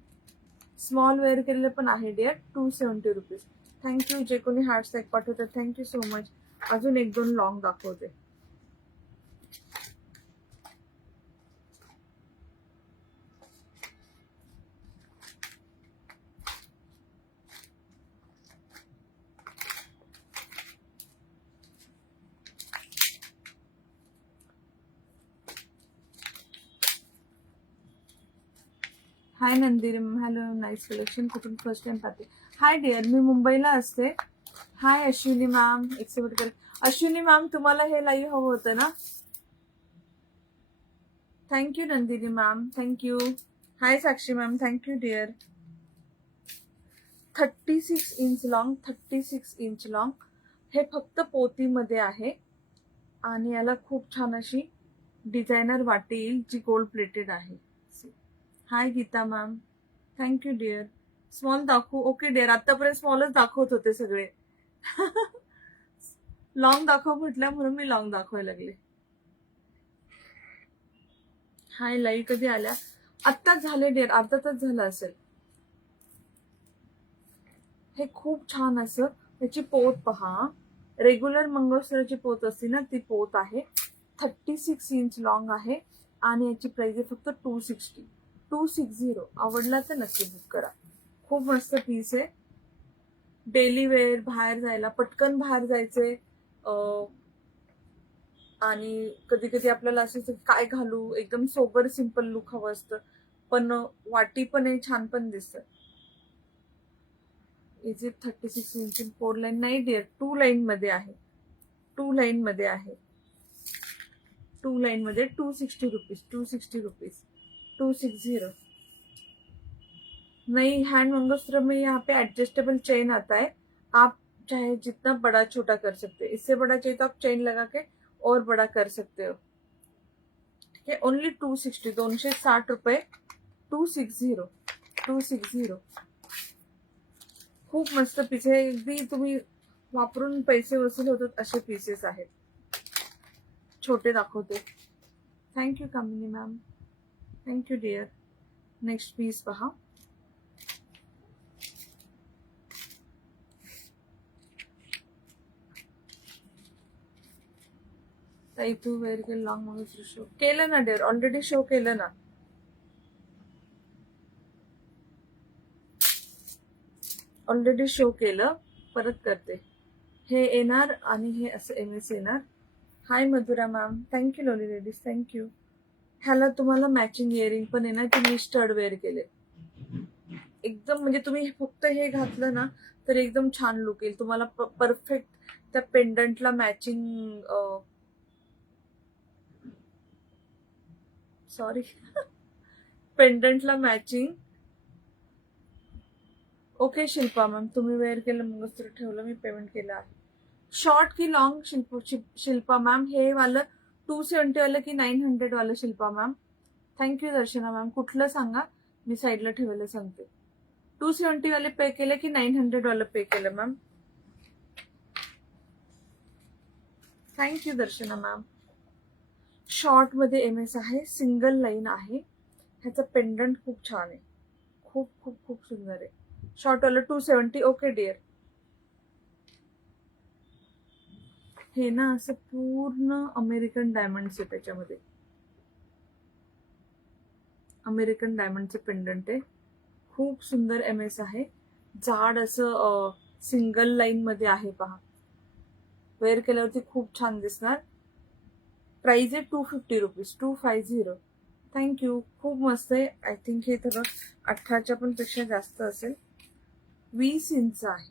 Small wear केलेलं पण आहे डिअर. 270 रुपीज. थँक्यू. जे कोणी हार्टस्टॅग पाठवतात थँक्यू सो मच. अजून 1-2 लॉंग दाखवते. Hi Nandiram, hello, nice collection. कुठून फर्स्ट टाइम पाहते? हाय डिअर, मी मुंबईला असते. हाय अश्विनी मॅम, एक्सेप्ट करे. अश्विनी मॅम, तुम्हाला हे लाईव्ह हवं होतं ना? Thank you Nandini ma'am, thank you. Hi Sakshi ma'am, thank you dear. 36 inch long, 36 inch long. हे फक्त पोतीमध्ये आहे आणि याला खूप छान अशी डिझायनर वाटी येईल जी गोल्ड प्लेटेड आहे. Hi Geeta ma'am, thank you dear. Small दाखवू? ओके डिअर, आतापर्यंत स्मॉलच दाखवत होते सगळे. लॉंग दाखव म्हटलं म्हणून मी लॉंग दाखवायला लागले. हाय, लाईव्ह कधी आल्या? आत्ताच झाले डिअर, अर्धा तास झाला असेल. हे खूप छान असं, याची पोत पहा. रेग्युलर मंगळसूत्राची पोत असते ना, ती पोत आहे. 36 इंच लॉंग आहे आणि याची प्राइस आहे फक्त 260. 260. आवडला तर नक्की बुक करा. खूप मस्त पीस आहे. डेली वेअर, बाहेर जायला, पटकन बाहेर जायचे आणि कधी कधी आपल्याला असं काय घालू, एकदम सोबर सिंपल लुक हवं असतं, पण वाटी पण आहे, छान पण दिसतं. Is it 36 inch in 4 line? नाही डिअर, 2 लाईन मध्ये आहे. 2 लाईन मध्ये आहे. 2 लाइन में 260 रुपीज, 260 रुपीज, 260. नहीं, हैंड मंगलसूत्र में यहाँ पे एडजस्टेबल चेन आता है. आप चाहे जितना बड़ा छोटा कर सकते हो. इससे बड़ा चाहिए तो आप चेन लगा के और बड़ा कर सकते हो. ठीक है. ओनली 260, 260 रुपये. 260, 260. खूप मस्त पीस आहे. अगदी तुम्ही वापरून पैसे वसूल होतात असे पीसेस आहेत. छोटे दाखवते. Thank you Kamini ma'am, thank you dear. Next piece पहा. ताई तू वेअर केलं लॉंग मंगळसूत्र शो केलं ना डिअर, ऑलरेडी शो केलं ना. ऑलरेडी शो केलं, परत करते. हे येणार आणि हे असं एम एस येणार. हाय Madhura ma'am, thank you lovely ladies, thank you. ह्याला तुम्हाला मॅचिंग इयरिंग पण येणार. ते मी स्टड वेअर केले. एकदम म्हणजे तुम्ही फक्त हे घातलं ना तर एकदम छान लुक येईल तुम्हाला. परफेक्ट त्या पेंडंटला मॅचिंग, सॉरी पेंडंटला मॅचिंग. ओके शिल्पा मॅम, तुम्ही वेअर केलं मंगळसूत्र ठेवलं, मी पेमेंट केलं आहे. शॉर्ट की लॉंग शिल्पा मॅम? हे वालं 270 वालं की 900 वालं शिल्पा मॅम? थँक्यू दर्शना मॅम. कुठलं सांगा, मी साईडला ठेवायला सांगते. 270 वाले पे केले की 900 वालं पे केलं मॅम? थँक्यू दर्शना मॅम. शॉर्ट मध्ये एम एस आहे, सिंगल लाईन आहे. ह्याचं पेंडंट खूप छान आहे, खूप खूप खूप सुंदर आहे. शॉर्ट वाला 270. Okay dear. हे ना असं पूर्ण अमेरिकन डायमंड्स आहे त्याच्यामध्ये. अमेरिकन डायमंडचे पेंडंट आहे. खूप सुंदर एम एस आहे. जाड असं सिंगल लाईन मध्ये आहे पहा. वेअर केल्यावरती खूप छान दिसणार. प्राइस आहे 250 रुपीज, 250. थँक्यू. खूप मस्त आहे. आय थिंक हे थोडं 18च्या पण पेक्षा जास्त असेल. 20 इंच आहे.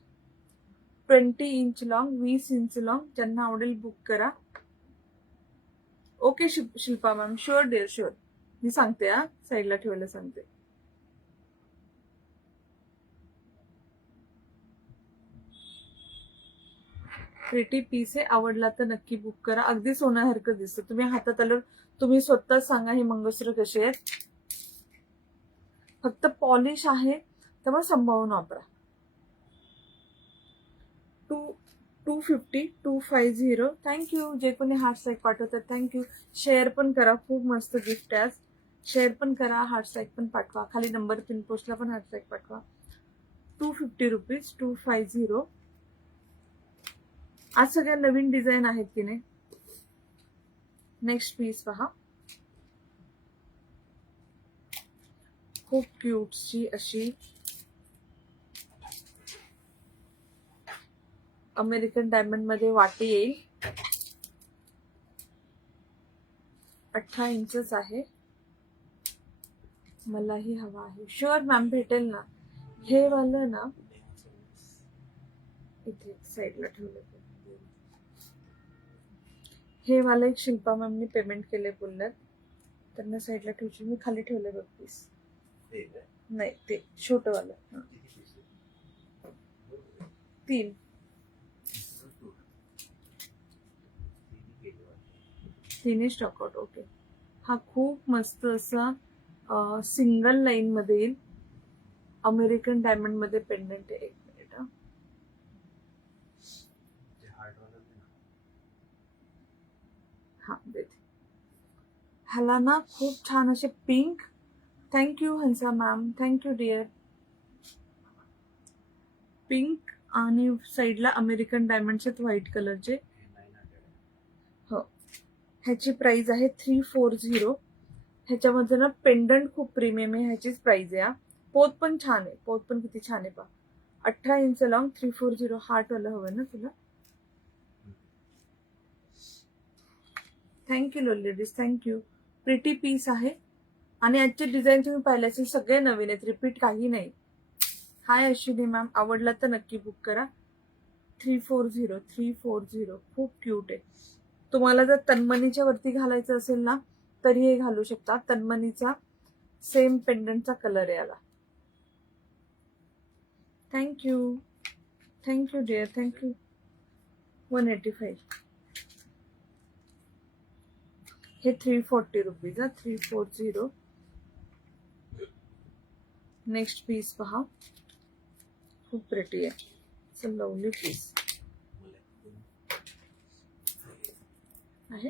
20 इंच लॉंग, 20 इंच लॉंग. ज्यांना आवडेल बुक करा. Okay Shilpa ma'am, sure dear sure. मी सांगते हा, साईडला ठेवायला सांगते. प्रिटी पीस आहे, आवडला तर नक्की बुक करा. अगदी सोन्यासारखं दिसतं. तुम्ही हातात आल्यावर तुम्ही स्वतः सांगा हे मंगळसूत्र कसे आहेत. फक्त पॉलिश आहे त्यामुळे संभावून वापरा. 250 250. थँक्यू. जे कोणी हार्ट साईक पाठवतात थँक्यू. शेअर पण करा, खूप मस्त गिफ्ट आहे. शेअर पण करा, हार्ट साईक पण पाठवा. खाली नंबर पिन पोस्टला पण हार्ट साईक पाठवा. 250 रुपीज 250. आज सगळ्या नवीन डिझाईन आहेत की नाही. नेक्स्ट पीस पहा, खूप क्यूटची अशी अमेरिकन डायमंड मध्ये वाटी येईल. 18 इंचच आहे. मलाही हवा आहे. शुअर मॅम, भेटेल ना. हे वालं ना इथे साईडला ठेवलं. हे वाला एक शिल्पा मॅमनी पेमेंट केले बोलल्यात, त्यांना साईडला ठेवची. मी खाली ठेवले बघ पीस. नाही ते छोटं वालं. 3 तिन्ही स्टॉकआउट. ओके. हा खूप मस्त असा सिंगल लाईन मध्ये येईल. अमेरिकन डायमंड मध्ये पेंडंट आहे. एक मिनिट हा. हा देते. ह्याला ना खूप छान असे पिंक. थँक्यू हंसा मॅम, थँक्यू डिअर. पिंक आणि साईडला अमेरिकन डायमंडचे व्हाईट कलरचे. हो, ह्याची प्राइस आहे 340. ह्याच्यामध्ये ना पेंडंट खूप प्रीमियम आहे. ह्याचीच प्राइस आहे. पोत पण छान आहे. पोत पण किती छान आहे पहा. 18 इंच लॉंग 340. हार्ट वाला हवं ना तुला. Thank you ladies, thank you. Pretty piece आहे आणि आजचे डिझाईन तुम्ही पाहिले असेल सगळे नवीन आहेत, रिपीट काही नाही. हाय अश्विनी मॅम, आवडला तर नक्की बुक करा. 340. खूप क्यूट आहे. तुम्हाला जर तन्मनीच्या वरती घालायचं असेल ना तरी हे घालू शकता. तन्मनीचा सेम पेंडंटचा कलर आहे याला. Thank you, thank you dear, thank you. 185. हे 340 रुपीज. 340. नेक्स्ट पीस पहा, खूप प्रिटी आहे. इट्स अ लवली पीस आहे.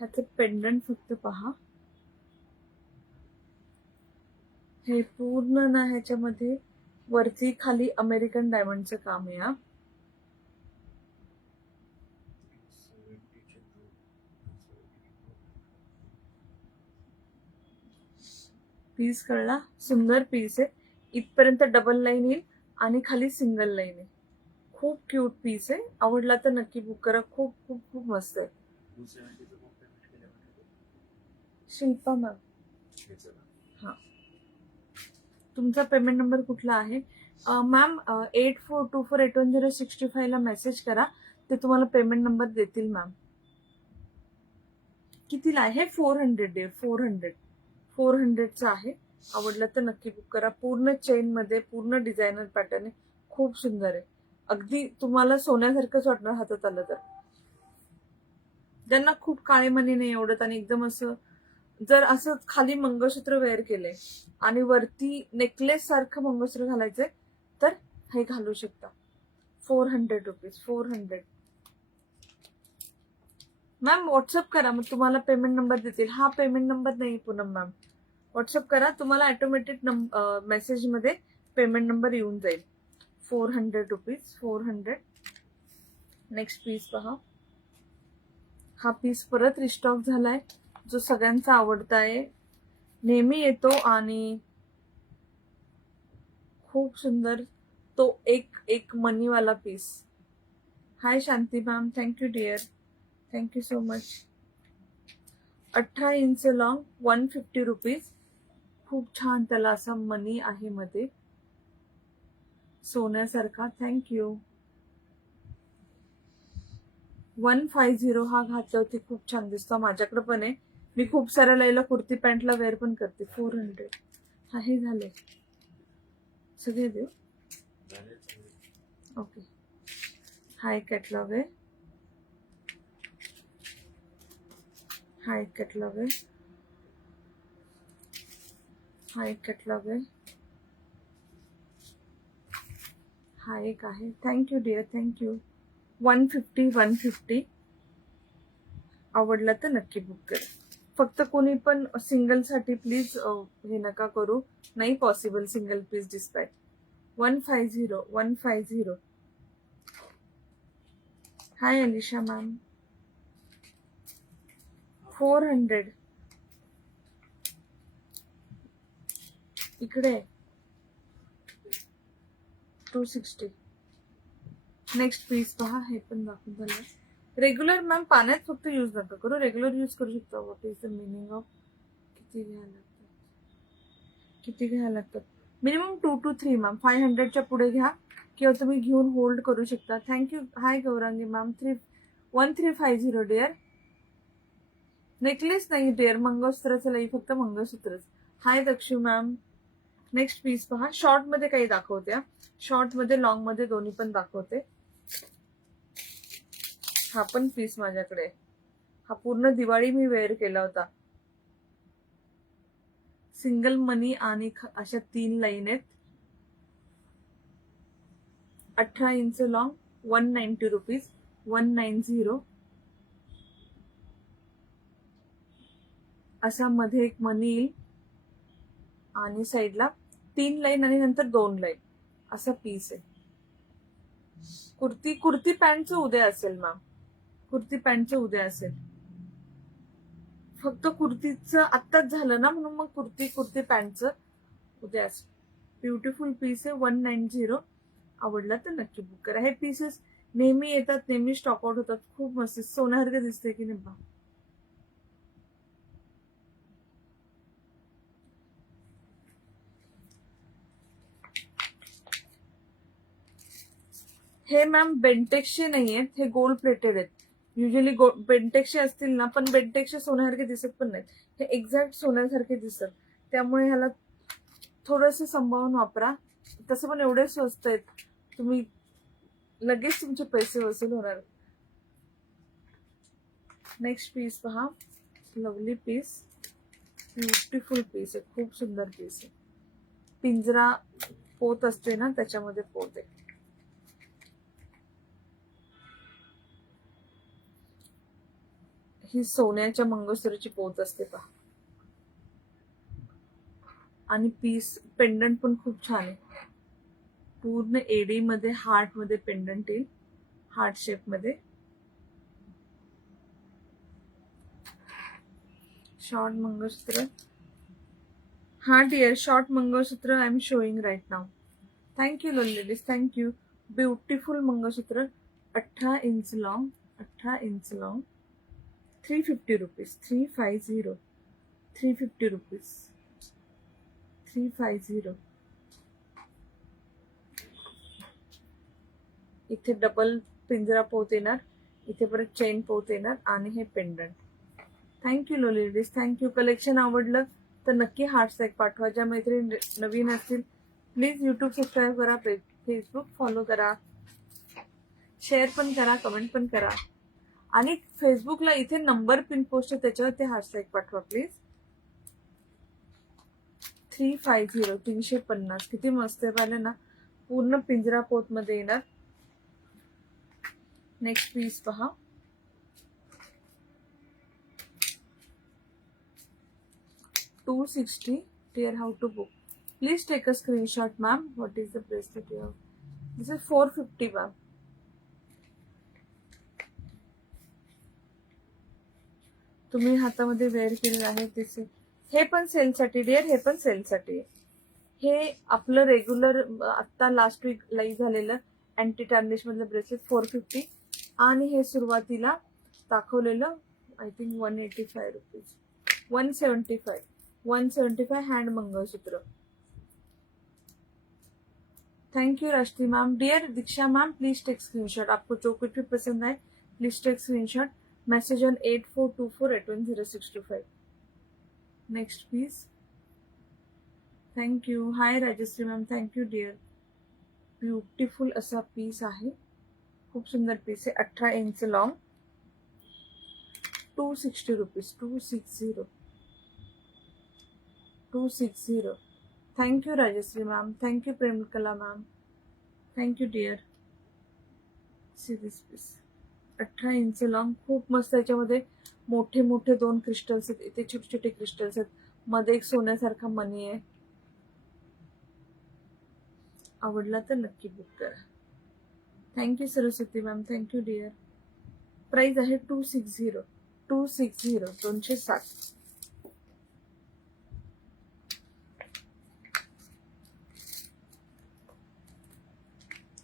ह्याचं पेंडंट फक्त पहा. हे पूर्ण ना ह्याच्यामध्ये वरती खाली अमेरिकन डायमंडचं काम आहे. पीस कळला. सुंदर पीस आहे. इथपर्यंत डबल लाईन येईल आणि खाली सिंगल लाईन आहे. खूप क्यूट पीस आहे. आवडला तर नक्की बुक करा. खूप खूप खूप मस्त आहे. शिल्पा मॅम, हा तुमचा पेमेंट नंबर कुठला आहे मॅम? 84248106 ला मेसेज करा, ते तुम्हाला पेमेंट नंबर देतील मॅम. कितीला आहे? 400 400चा आहे. आवडलं तर नक्की बुक करा. पूर्ण चेन मध्ये पूर्ण डिझायनर पॅटर्न आहे. खूप सुंदर आहे. अगदी तुम्हाला सोन्यासारखंच वाटणार हातात आलं तर. ज्यांना खूप काळे मणी नाही आवडत आणि एकदम असं जर असं खाली मंगळसूत्र वेअर केले आणि वरती नेकलेस सारखं मंगळसूत्र घालायचंय तर हे घालू शकता. 400 रुपीज. 400. मॅम व्हॉट्सअप करा, मग तुम्हाला पेमेंट नंबर देतील. हा पेमेंट नंबर नाही पूनम मॅम. व्हॉट्सअप करा, तुम्हाला ऑटोमॅटिक मेसेज मध्ये पेमेंट नंबर येऊन जाईल. 400 रुपीज. 400. नेक्स्ट पीस पहा. हा पीस परत रिस्टॉक झालाय, जो सगळ्यांचा आवडता आहे, नेहमी येतो आणि खूप सुंदर. तो एक मनीवाला piece. Hi Shanti ma'am, thank you dear, thank you so much. 18 inch long 150 rupees. खूप छान त्याला असा मनी आहे मध्ये सोन्यासारखा. थँक्यू. 150 हा घातल्यावरती खूप छान दिसतो. माझ्याकडे पण आहे. मी खूप साऱ्या लईला कुर्ती पॅन्टला वेअर पण करते. 400 हा हे झाले सगळे देऊ. ओके, हा एक कॅटलॉग आहे. हा एक कॅटलॉग आहे. हा एक कॅटलॉग आहे. हा एक आहे. Thank you dear, thank you. 150 आवडला तर नक्की बुक करा. फक्त कोणी पण सिंगल साठी प्लीज हे नका करू. नाही पॉसिबल सिंगल पीस डिस्पॅच. 150. हाय अलिशा मॅम. 400 इकडे. 260. नेक्स्ट पीस पहा. हे पण दाखवून झालं. रेग्युलर मॅम पाण्यात फक्त यूज नका करू. रेग्युलर यूज करू शकता. What is the meaning of किती घ्यायला लागतात मिनिमम 2 to 3 मॅम. 500च्या पुढे घ्या किंवा तुम्ही घेऊन होल्ड करू शकता. थँक्यू. हाय गौरांगी मॅम. 1350 डिअर. नेकलेस नाही डिअर, मंगळसूत्रचं नाही, फक्त मंगळसूत्रच. हाय दक्षू मॅम. नेक्स्ट पीस पहा. शॉर्ट मध्ये काही दाखवते. शॉर्ट मध्ये लॉंग मध्ये दोन्ही पण दाखवते. हा पण पीस माझ्याकडे. हा पूर्ण दिवाळी मी वेअर केला होता. सिंगल मनी आणि अशा 3 लाईन आहेत. 18 इंच लॉंग. 190 रुपीज. 190. असा मध्ये एक मनी येईल आणि साईडला 3 लाईन आणि नंतर 2 लाईन असा पीस आहे. कुर्ती पॅन्टचं उद्या असेल मॅम. कुर्ती पॅन्टचं उद्या असेल. फक्त कुर्तीचं आत्ताच झालं ना, म्हणून मग कुर्ती पॅन्टचं उद्या असेल. ब्युटिफुल पीस आहे. 190. आवडला तर नक्की बुक करा. हे पीसेस नेहमी येतात, नेहमी स्टॉक आउट होतात. खूप मस्त सोन्यासारखं दिसते की नाही बा. हे मॅम बेंटेक्सचे नाही आहेत, हे गोल्ड प्लेटेड आहेत. युजली बेंटेक्सचे असतील ना, पण बेंटेक्सचे सोन्यासारखे दिसत पण नाहीत. हे एक्झॅक्ट सोन्यासारखे दिसतात. त्यामुळे ह्याला थोडंसं सांभाळून वापरा. तसं पण एवढे स्वस्त आहेत, तुम्ही लगेच तुमचे पैसे वसूल होणार. नेक्स्ट पीस पहा. Lovely piece. ब्युटिफुल पीस आहे. खूप सुंदर पीस आहे. पिंजरा पोत असते ना, त्याच्यामध्ये पोत आहे. ही सोन्याच्या मंगळसूत्राची पोत असते पहा. आणि पीस पेंडंट पण खूप छान आहे. पूर्ण एडी मध्ये हार्ट मध्ये पेंडंट येईल. हार्ट शेप मध्ये. शॉर्ट मंगळसूत्र. हा डिअर, शॉर्ट मंगळसूत्र I am showing right now. Thank you ladies, thank you. Beautiful मंगळसूत्र. 18 inch long. 18 inch long. 350 rupees. 350. 350 rupees. 350. इथे डबल पिंजरा पोत येणार. इथे परत चेन पोत येणार आणि हे pendant. Thank you ladies, thank you. Collection आवडलं तर नक्की हार्ट पाठवा. ज्या मैत्रिणी नवीन असतील प्लीज युट्यूब सबस्क्राईब करा, फेसबुक फॉलो करा, शेअर पण करा, कमेंट पण करा. आणि फेसबुकला इथे नंबर पिन पोस्ट आहे, त्याच्यावर ते हार्ट पाठवा प्लीज. 350. 350. किती मस्त आहे पाहिलं ना. पूर्ण पिंजरा पोत मध्ये येणार. नेक्स्ट पीस पहा. $260. Dear, how to book? Please take a screenshot, ma'am. What is the bracelet you have? This is 450, ma'am. तुम्ही हातामध्ये वेअर केलेलं आहे तिचे. हे पण सेलसाठी डिअर, हे पण सेलसाठी. हे आपलं रेग्युलर आता लास्ट वीक लाईव्ह झालेलं अँटी टार्निश मधलं ब्रेसलेट 450. आणि हे सुरुवातीला दाखवलेलं I think 185 rupees. 175. 175 hand mangalsutra. Thank you राष्ट्री ma'am. Dear Diksha ma'am, please take screenshot. आपको जो कुछ भी पसंद आए Please take screenshot. Message on 8424810625. Next piece. Thank you. Hi Rajashree ma'am. Thank you dear. Beautiful असा पीस आहे. खूप सुंदर पीस आहे. 18 inch long. 260 rupees. 260. 260. Thank you Rajshri ma'am. Thank you Premkala ma'am. Thank you dear. See this piece. 18 inch long. खूप मस्त. याच्यामध्ये मोठे मोठे 2 क्रिस्टल्स आहेत. इथे छोटे छोटे क्रिस्टल्स आहेत. मध्ये एक सोन्यासारखा मनी आहे. आवडला तर नक्की बुक करा. Thank you Saraswati ma'am. Thank you dear. Price आहे 260. 260. 260.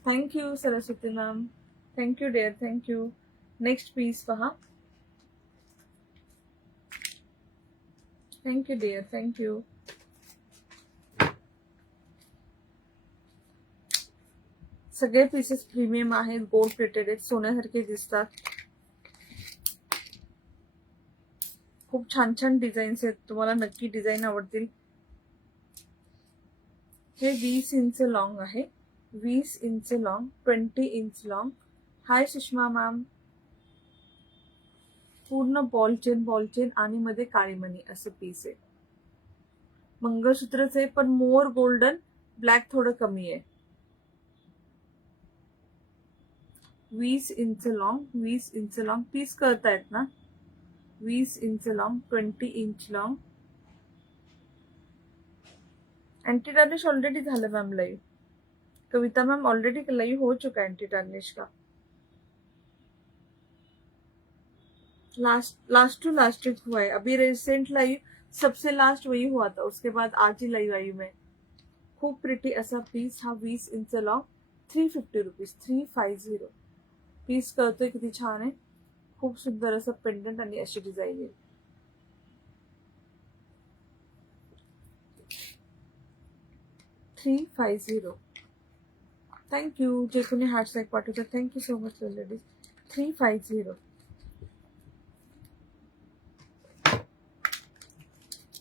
Thank you Saraswati ma'am. Thank you dear. Thank you. Next piece पहा. Thank you dear. थँक्यू. सगळे पीसेस प्रीमियम आहेत. गोल्ड प्लेटेड आहेत. सोन्यासारखे दिसतात. खूप छान छान डिझाईन्स आहेत. तुम्हाला नक्की डिझाईन आवडतील. हे 20 इंच लॉंग आहे. 20 inch long. 20 inch long. Hi Sushma ma'am. पूर्ण बॉल चेन आणि मध्ये काळी मणी असं पीस आहे. मंगळसूत्रच आहे पण मोर गोल्डन. ब्लॅक थोडं कमी आहे. 20 inch long. 20 inch long. Piece करतायत ना. 20 inch long. 20 inch long. Anti tarnish already झालं ma'am live. Kavita ma'am already live हो चुका है एंटी टार्निश का. लास्ट टू लास्ट वीक हुआ है. अभी रिसेंट लाइव सबसे लास्ट वही हुआ था. उसके बाद आज ही लाइव आई मैं. खूप प्रिटी असा पीस हा. 20 इंच लॉंग. 350 रुपीज. 350. पीस करतोय किती छान आहे. खूप सुंदर असं पेंडंट आणि अशी डिझाईन आहे. $350. थँक्यू. जे कोणी हॅशटॅग पाठवतात thank you so much ladies. 350.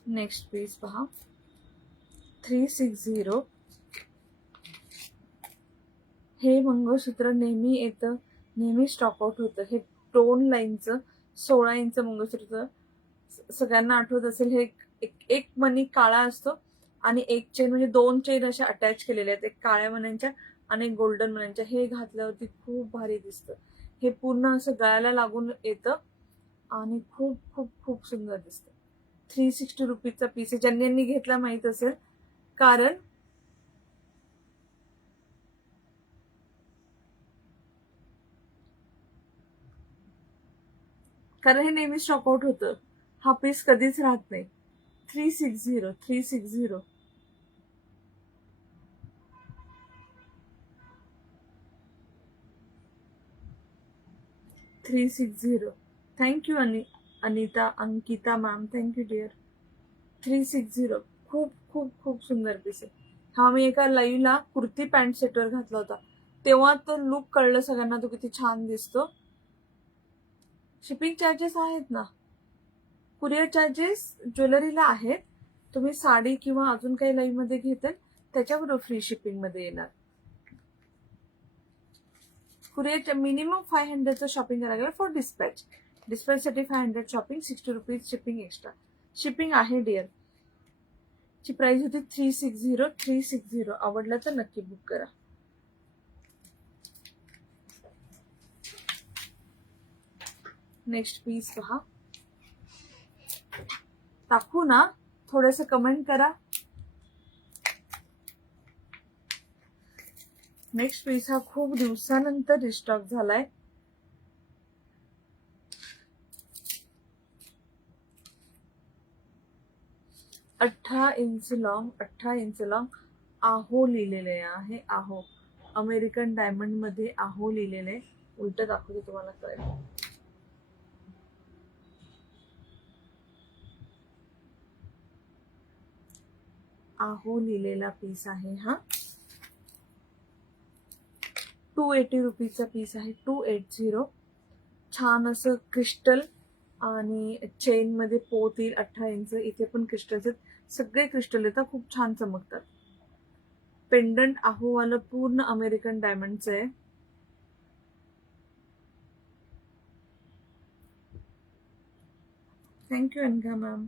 Next piece पहा. 360. हे मंगळसूत्र नेहमी येतं. नेहमी स्टॉकआउट होतं. हे टोन लाईनचं 16 इंच मंगळसूत्र. सगळ्यांना आठवत असेल. हे एक मणी काळा असतो आणि एक चेन म्हणजे 2 चेन अशा अटॅच केलेल्या आहेत. एक काळ्या मण्यांच्या आणि गोल्डन मण्यांच्या. हे घातल्यावरती खूप भारी दिसतं. हे पूर्ण असं गळ्याला लागून येतं आणि खूप खूप खूप सुंदर दिसतं. 360 रुपीजचा पीस आहे. ज्यांनी घेतला माहित असेल. कारण हे नेहमी स्टॉकआउट होतं. हा पीस कधीच राहत नाही. 360. 360. 360. Thank you Anita Ankita ma'am. Thank you dear. 360. खूप खूप खूप सुंदर पीस आहे हा. मी एका लाईव्हला कुर्ती पॅन्ट सेटवर घातला होता तेव्हा तो लुक कळलं सगळ्यांना. तो किती छान दिसतो. शिपिंग चार्जेस आहेत ना. कुरिअर चार्जेस ज्वेलरीला आहेत. तुम्ही साडी किंवा अजून काही लाईव्ह मध्ये घेताल त्याच्याबरोबर फ्री शिपिंग मध्ये येणार. कुरिअर मिनिमम 500 शॉपिंग करायला लागेल फॉर डिस्पॅच. डिस्पॅचसाठी 500 shopping. 60 rupees shipping extra. Shipping आहे डिअर. ची प्राइस होती 360. 360. आवडलं तर नक्की बुक करा. नेक्स्ट पीस पहा. दाखवू ना. थोडंसं कमेंट करा. नेक्स्ट पीस हा खूप दिवसानंतर रिस्टॉक झालाय. अठरा इंच लॉंग. 18 inch long. आहो लिहिलेले आहे. आहो. अमेरिकन डायमंड मध्ये आहो लिहिलेले. उलट दाखवते तुम्हाला कळेल. आहो लिहिलेला पीस आहे हा. 280 रुपीजचा पीस आहे. 280. छान असं क्रिस्टल आणि चेन मध्ये पोत येईल 18 इंच. इथे पण क्रिस्टल्स आहेत, सगळे क्रिस्टल येतात, खूप छान चमकतात. पेंडंट आहोवालं पूर्ण अमेरिकन डायमंडचं आहे. Thank you Anagha ma'am.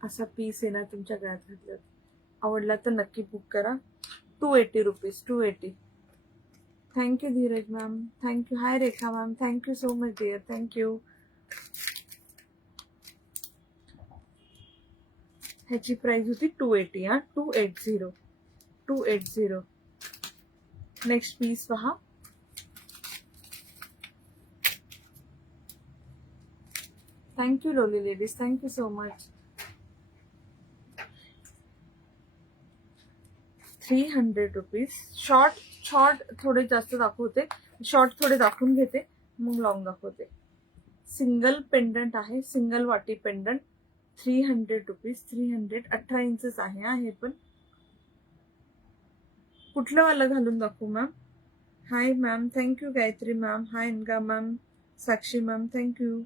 असा पीस येणार तुमच्या गळ्यात घातल्यावर. आवडला तर नक्की बुक करा. 280 rupees, 280. Thank you Dheeraj ma'am, thank you. Hi Rekha ma'am, thank you so much dear, thank you. ह्याची प्राइस होती 280. 280, 280. नेक्स्ट पीस पहा. Thank you lovely ladies, thank you so much. 300 rupees. Short थोडे जास्त दाखवते, शॉर्ट थोडे दाखवून घेते, मग लॉंग दाखवते. सिंगल पेंडंट आहे, सिंगल वाटी पेंडंट. 300 रुपीज. 300. 18 इंचेस आहे हे पण. कुठलं वाला घालून दाखवू मॅम? हाय मॅम, थँक्यू गायत्री मॅम. हाय अनगा ma'am, Sakshi ma'am, thank you.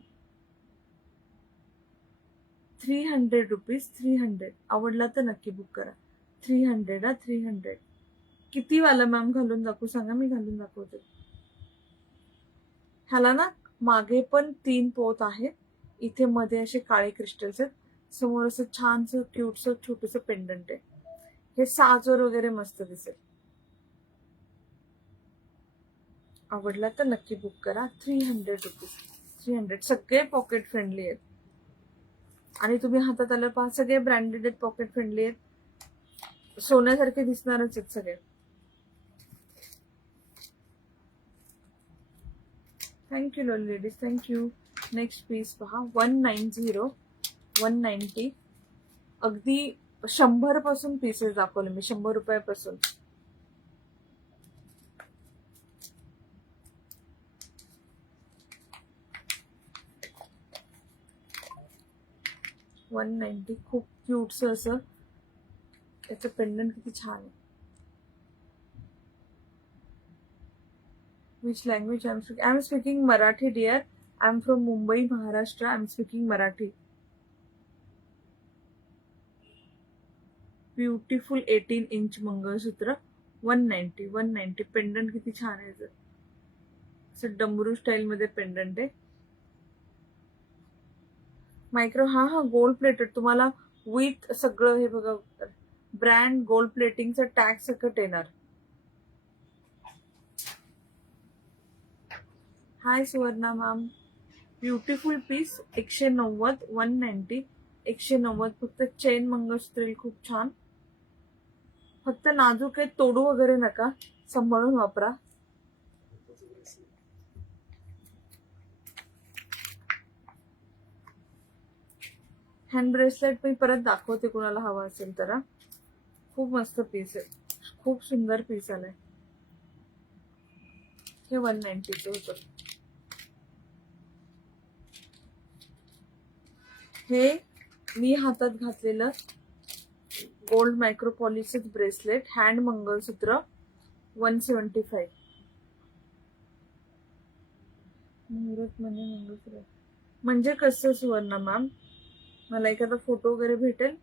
300 rupees. 300. आवडला तर नक्की बुक करा. 300. 300. किती वाला मॅम घालून दाखवू सांगा, मी घालून दाखवते. ह्याला ना मागे पण 3 पोत आहेत, इथे मध्ये असे काळे क्रिस्टल्स आहेत, समोर असं छानसं क्यूटसं छोटंसं पेंडंट आहे. हे साजवर वगैरे मस्त दिसेल. आवडला तर नक्की बुक करा. 300 रुपीज. 300. सगळे पॉकेट फ्रेंडली आहेत आणि तुम्ही हातात आलं पहा, सगळे ब्रँडेड आहेत, पॉकेट फ्रेंडली आहेत, सोन्यासारखे दिसणारच आहेत सगळे. Thank you ladies, thank you. Next piece पहा. 190. 190. अगदी 100 पासून पीसेस दाखवले मी, 100 रुपयापासून. $190. खूप क्यूटस असं याचं पेंडंट किती छान आहे. Which language I am speaking Marathi dear. I am from Mumbai, Maharashtra. I am speaking Marathi. Beautiful 18 inch मंगळसूत्र. 190. 190. पेंडंट किती छान आहे. असं डमरू स्टाईल मध्ये पेंडंट आहे. मायक्रो. हा गोल्ड प्लेटेड. तुम्हाला विथ सगळं हे बघा, ब्रँड गोल्ड प्लेटिंगचं टॅग सकट येणार. Hi Suvarna ma'am. Beautiful piece. 190. 190. 190. फक्त चेन मंगळसूत्र खूप छान. फक्त नाजूक आहे, तोडू वगैरे नका, सांभाळून वापरा. हँड ब्रेसलेट मी परत दाखवते कुणाला हवा असेल तर. खूप मस्त पीस आहे, खूप सुंदर पीस आलाय. हे 190चं होतं. हे मी हातात घातलेलं गोल्ड मायक्रो पॉलिशच ब्रेसलेट, हँड मंगळसूत्र. 175. मुहूर्त मंगळसूत्र म्हणजे कसं सुवर्णा मॅम? मला एखादा फोटो वगैरे भेटेल?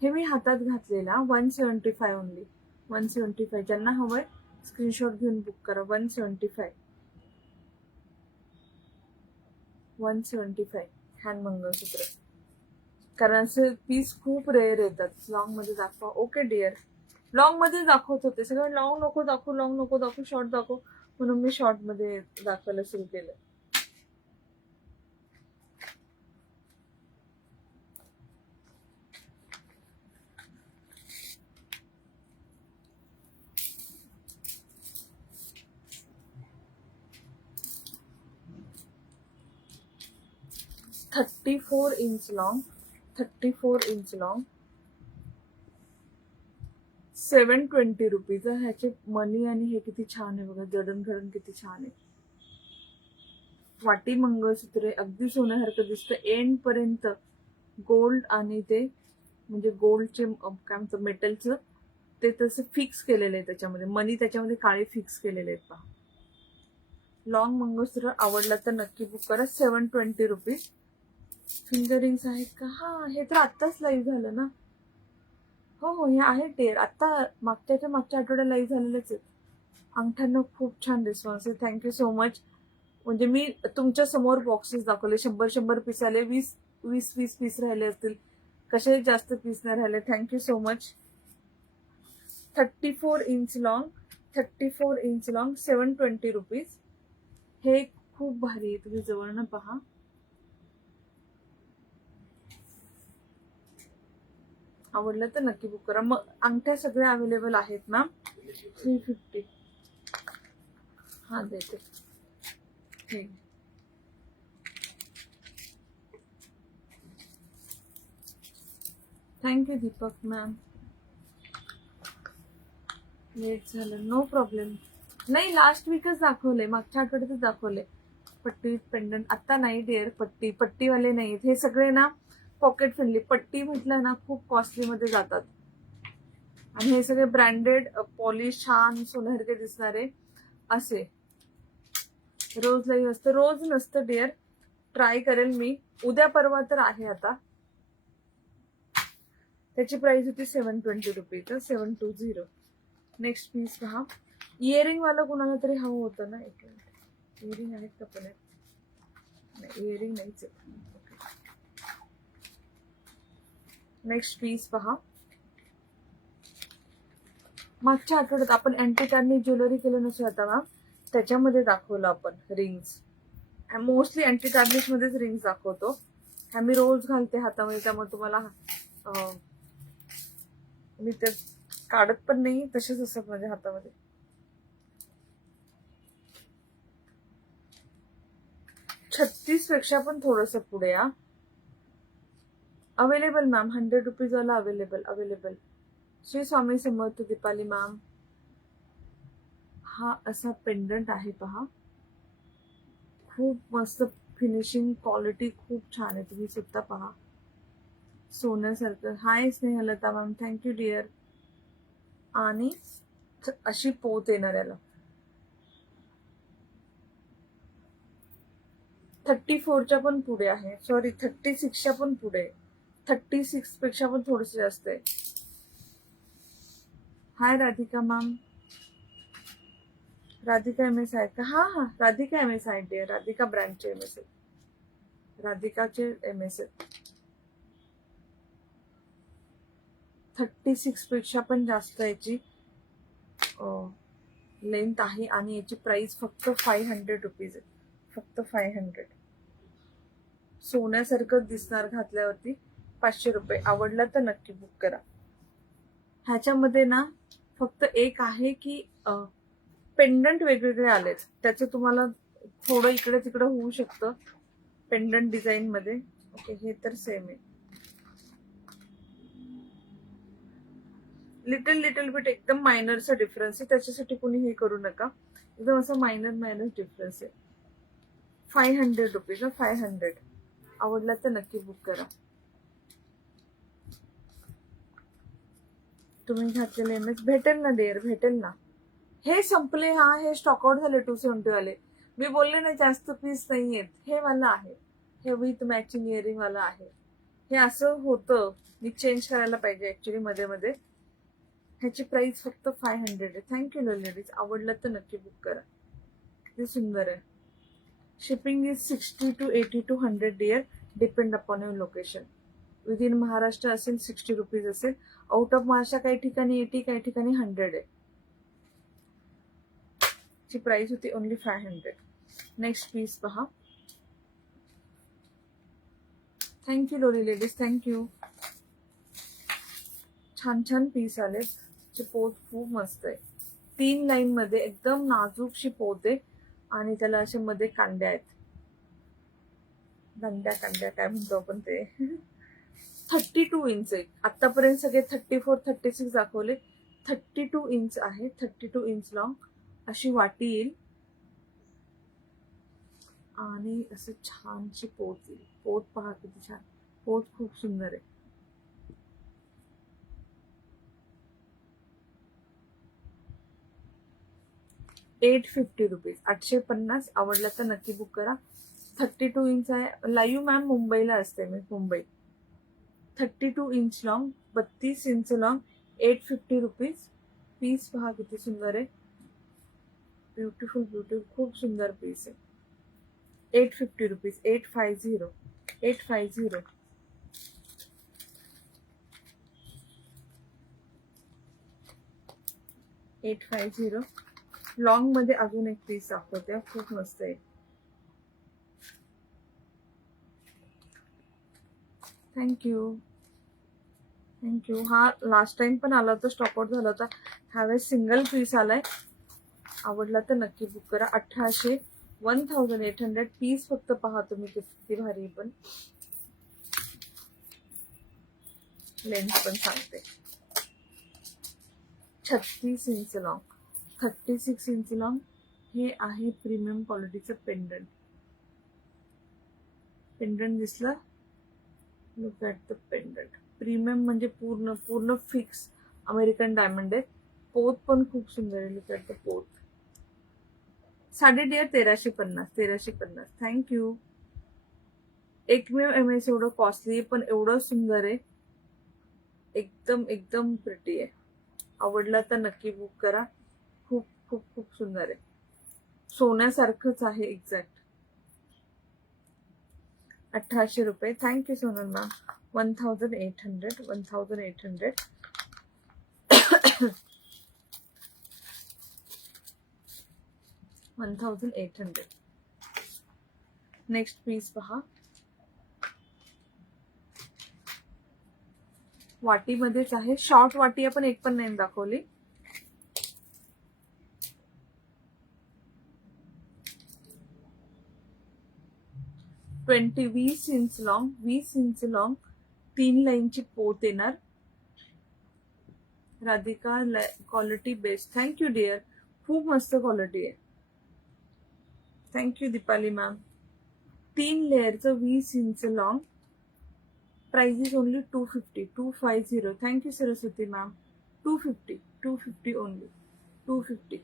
हे मी हातात घातलेला. 175 ओनली. 175. ज्यांना हवंय स्क्रीनशॉट घेऊन बुक करा. 175. 175 हँड मंगळसूत्र. कारण असे पीस खूप रेअर येतात. लॉंग मध्ये दाखवा. ओके डिअर, लॉंग मध्ये दाखवत होते सगळं. लॉंग नको दाखवू, लॉंग नको दाखवू, शॉर्ट दाखवू, म्हणून मी शॉर्ट मध्ये दाखवायला सुरू केलं. $34 inch long. 34 inch long. 720 rupees. ह्याचे मनी आणि हे किती छान आहे बघा, जडणघडण किती छान आहे. वाटी मंगळसूत्र अगदी सोन्यासारखं दिसतं. एंड पर्यंत गोल्ड आणि ते म्हणजे गोल्डचे काय म्हणतात मेटलचं ते तसं फिक्स केलेलं आहे त्याच्यामध्ये, मनी त्याच्यामध्ये काळे फिक्स केलेले आहेत पहा. लॉंग मंगळसूत्र आवडला तर नक्की बुक करा. 720 रुपीज. फिंगरिंग्स आहेत का? हा, हे तर आत्ताच लाईव्ह झालं ना. हो हो, हे आहे डेअर. आता मागच्या आठवड्यात लाईव्ह झालेलेच आहेत. अंगठ्यांना खूप छान रिस्पॉन्स आहे. Thank you so much. म्हणजे मी तुमच्या समोर बॉक्सेस दाखवले, 100 पीस आले, 20 पीस राहिले असतील, कसे जास्त पीस नाही राहिले. Thank you so much. 34 inch long, 720 rupees. हे खूप भारी आहे, तुम्ही जवळनं पहा. आवडलं तर नक्की बुक करा. मग अंगठ्या सगळ्या अवेलेबल आहेत मॅम. 350. हा देते. Thank you Deepak ma'am. लेट झालं, नो प्रॉब्लेम. नाही, लास्ट वीकच दाखवले, मागच्या आठवड्यातच दाखवले. पट्टी पेंडंट आता नाही डिअर. पट्टीवाले नाहीत हे सगळे ना. Pocket friendly. पट्टी म्हटलं ना खूप कॉस्टली मध्ये जातात, आणि हे सगळे ब्रँडेड पॉलिश छान सोन्यासारखे दिसणारे असे. रोज लाईव्ह असतं? रोज नसतं डिअर. ट्राय करेल मी. उद्या परवा तर आहे आता. त्याची प्राइस होती 720 रुपीज. 720. नेक्स्ट पीस पहा. इयरिंग वाला कोणाला तरी हवं होतं ना. एक मिनिट, इयरिंग आहेत का पण? नाही, इयरिंग नाहीच. नेक्स्ट पीस पहा. मागच्या आठवड्यात आपण अँटिकांनी ज्वेलरी केलं नसेल आता मॅम, त्याच्यामध्ये दाखवलं आपण रिंग्स. मोस्टली अँटी टार्निश मध्येच रिंग्स दाखवतो. ह्या मी रोज घालते हातामध्ये, त्यामुळे तुम्हाला मी ते काढत पण नाही, तसेच असतात माझ्या हातामध्ये. $36 पेक्षा पण थोडस पुढे. Available ma'am. 100 रुपीज वाला अवेलेबल. श्री स्वामी समर्थ दीपाली मॅम. हा असा पेंडंट आहे पहा. खूप मस्त फिनिशिंग, क्वालिटी खूप छान आहे. तुम्ही सुद्धा पहा, सोन्यासारखं. हाय स्नेहलता मॅम, थँक्यू डिअर. आणि अशी पोत येणार याला. 34च्या पण पुढे आहे. सॉरी, 36च्या पण पुढे. 36 पेक्षा पण थोडस जास्त आहे. हाय राधिका मॅम. राधिका MS आहेत का? हा, राधिका MS आहेत डिअर. राधिका ब्रँडचे MS आहेत. राधिकाचे MS आहेत. 36 पेक्षा पण जास्त याची लेंथ आहे, आणि याची प्राइस फक्त 500 रुपीज आहे. फक्त 500. सोन्यासारखं दिसणार घातल्यावरती. 500 रुपये. आवडला तर नक्की बुक करा. ह्याच्यामध्ये ना फक्त एक आहे की पेंडंट वेगवेगळे आलेत, त्याचं तुम्हाला थोडं इकडे तिकडे होऊ शकतं पेंडंट डिझाईन मध्ये. ओके, हे तर सेम आहे. लिटल बिट एकदम मायनरचा डिफरन्स आहे, त्याच्यासाठी कोणी हे करू नका. एकदम असं मायनर डिफरन्स आहे. 500 रुपीज. 500. आवडला तर नक्की बुक करा. तुम्ही घातलेले MS भेटेल ना डिअर, भेटेल ना. हे संपले. हा, हे स्टॉकआउट झाले 270 वाले. मी बोलले ना जास्त पीस नाही आहेत. हे वाला आहे, हे विथ मॅचिंग इयरिंग वाला आहे. हे असं होतं, मी चेंज करायला पाहिजे ऍक्च्युली मध्ये. ह्याची प्राइस फक्त 500 आहे. Thank you ladies. आवडलं तर नक्की बुक करा. किती सुंदर आहे. Shipping is 60 to 80 to 100 dear, depend upon your location. Within Maharashtra असेल 60 रुपीज असेल. आउट ऑफ महाराष्ट्र काही ठिकाणी 80, काही ठिकाणी 100 आहे. ची प्राइस होती ओनली 500. नेक्स्ट पीस पहा. थँक्यू लोरी लेडीज, थँक्यू. छान पीस आले. पोत खूप मस्त आहे. 3 लाईन मध्ये एकदम नाजूकशी पोत आहे, आणि त्याला असे मध्ये कांड्या आहेत. कांड्या काय म्हणतो आपण ते. 32 इंच आहे. आतापर्यंत सगळे 34, 36 दाखवले. 32 इंच आहे. 32 इंच लॉंग अशी वाटी येईल, आणि असं छानशी पोत येईल. पोत पहा किती छान. पोत खूप सुंदर आहे. 850 रुपीज, 850. आवडलं तर नक्की बुक करा. 32 इंच आहे. लाईव्ह मॅम मुंबईला असते मी, Mumbai. 32 inch long, 32 inch long, 850 rupees. Piece पहा किती सुंदर आहे. ब्युटिफुल ब्युटिफुल, खूप सुंदर पीस आहे. 850 रुपीज, 850, 850. 850. लॉंग मध्ये अजून एक पीस दाखवते, खूप मस्त आहे. Thank you thank you. हा लास्ट टाइम पण आला होता, स्टॉक आउट झाला होता. ह्यावेळेस सिंगल पीस आलाय. आवडला तर नक्की बुक करा. 1800, 1800 पीस फक्त पहा तुम्ही किती भारी. पण लेंथ पण सांगते. 36 इंच लॉंग, 36 इंच लॉंग. हे आहे प्रीमियम क्वालिटीचं पेंडंट. पेंडंट दिसलं? Look at the pendant. Premium म्हणजे पूर्ण पूर्ण फिक्स अमेरिकन डायमंड आहे. पोत पण खूप सुंदर आहे. लुक ॲट द पोत. साडे डिअर 1350, 1350. थँक्यू. एकमेव MS एवढं कॉस्टली आहे, पण एवढं सुंदर आहे. एकदम एकदम प्रिटी आहे. आवडला तर नक्की बुक करा. खूप खूप खूप सुंदर आहे. सोन्यासारखंच आहे एक्झॅक्ट. 1800 रुपये. Thank you Sonal ma'am. 1800, 1800. 1800. Next piece पहा. वाटीमध्येच आहे. शॉर्ट वाटी आपण एक पण नाही दाखवली. Twenty 20 inch long, 20 inch long, 3 लाईनची पोत येणार. Radhika, quality best. Thank you dear. खूप मस्त क्वालिटी आहे. Thank you Deepali ma'am. 3 लेअरचं 20 inch long. Price is only 250, 250. Thank you Saraswati ma'am. 250, 250 only, 250.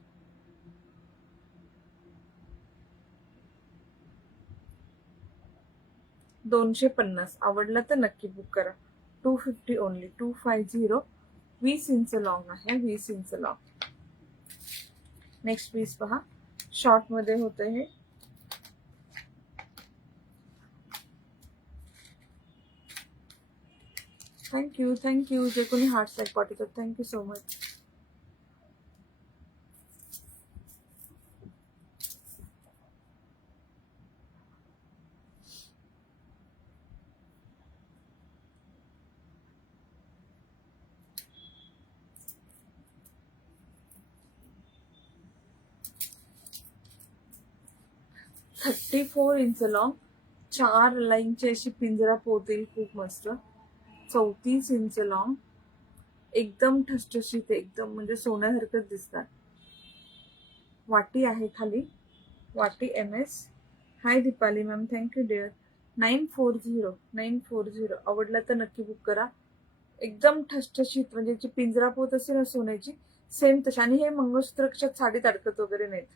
250. आवडला तर नक्की बुक करा. 250 ओनली, 250. 20 इंच लॉंग आहे, 20 इंच लॉंग. नेक्स्ट पीस पहा. शॉर्ट मध्ये होतं हे. Thank you thank you. जे कोणी हार्ट लाईक पाठवतात, thank you so much. Thirty 4 inch long, 4 लाईनची अशी पिंजरा पोत येईल, खूप मस्त. 34 इंच लॉंग. एकदम ठसठशीत, एकदम म्हणजे सोन्यासारखंच दिसतात. वाटी आहे खाली, वाटी MS. Hi Deepali ma'am. Thank you dear. 940, 940. आवडला तर नक्की बुक करा. एकदम ठसठशीत, म्हणजे जी पिंजरा पोत असेल ना सोन्याची, सेम तशी. आणि हे मंगळसूत्रच्या साडीत अडकत वगैरे नाहीत.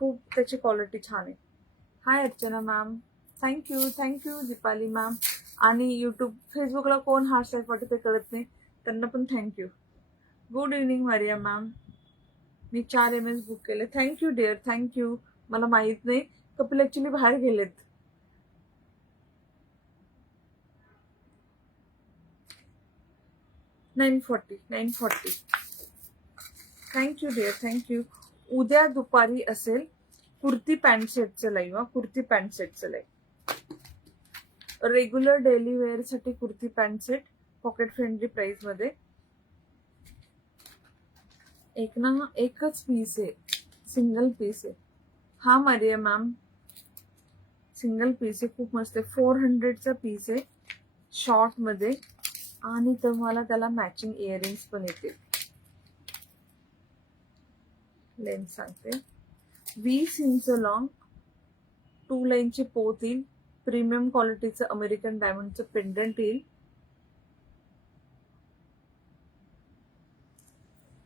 खूप त्याची क्वालिटी छान आहे. Hi Archana ma'am. Thank you Deepali ma'am. आणि युट्यूब फेसबुकला कोण हार्ट स्टाईल पाठवते कळत नाही, त्यांना पण thank you. Good evening Maria ma'am. मी 4 MS बुक केले. Thank you dear, thank you. मला माहित नाही, कपिल ऍक्च्युली बाहेर गेलेत. $940. Thank you dear, thank you. उद्या दुपारी असेल कुर्ती पॅन्ट सेटचं लाईव्ह. कुर्ती पॅन्ट सेटचं लाईव्ह. रेग्युलर डेली वेअर साठी kurti pant set, pocket friendly price मध्ये. एकच पीस आहे, सिंगल पीस आहे. हा मारिया मॅम, सिंगल पीस आहे, खूप मस्त आहे. 400चा पीस आहे, शॉर्ट मध्ये. आणि तुम्हाला त्याला मॅचिंग इयरिंग्स पण येतील. लेंथ सांगते. 20 इंच लॉंग, 2 लाईनची पोत येईल. प्रीमियम क्वालिटीचं अमेरिकन डायमंडचं पेंडंट येईल.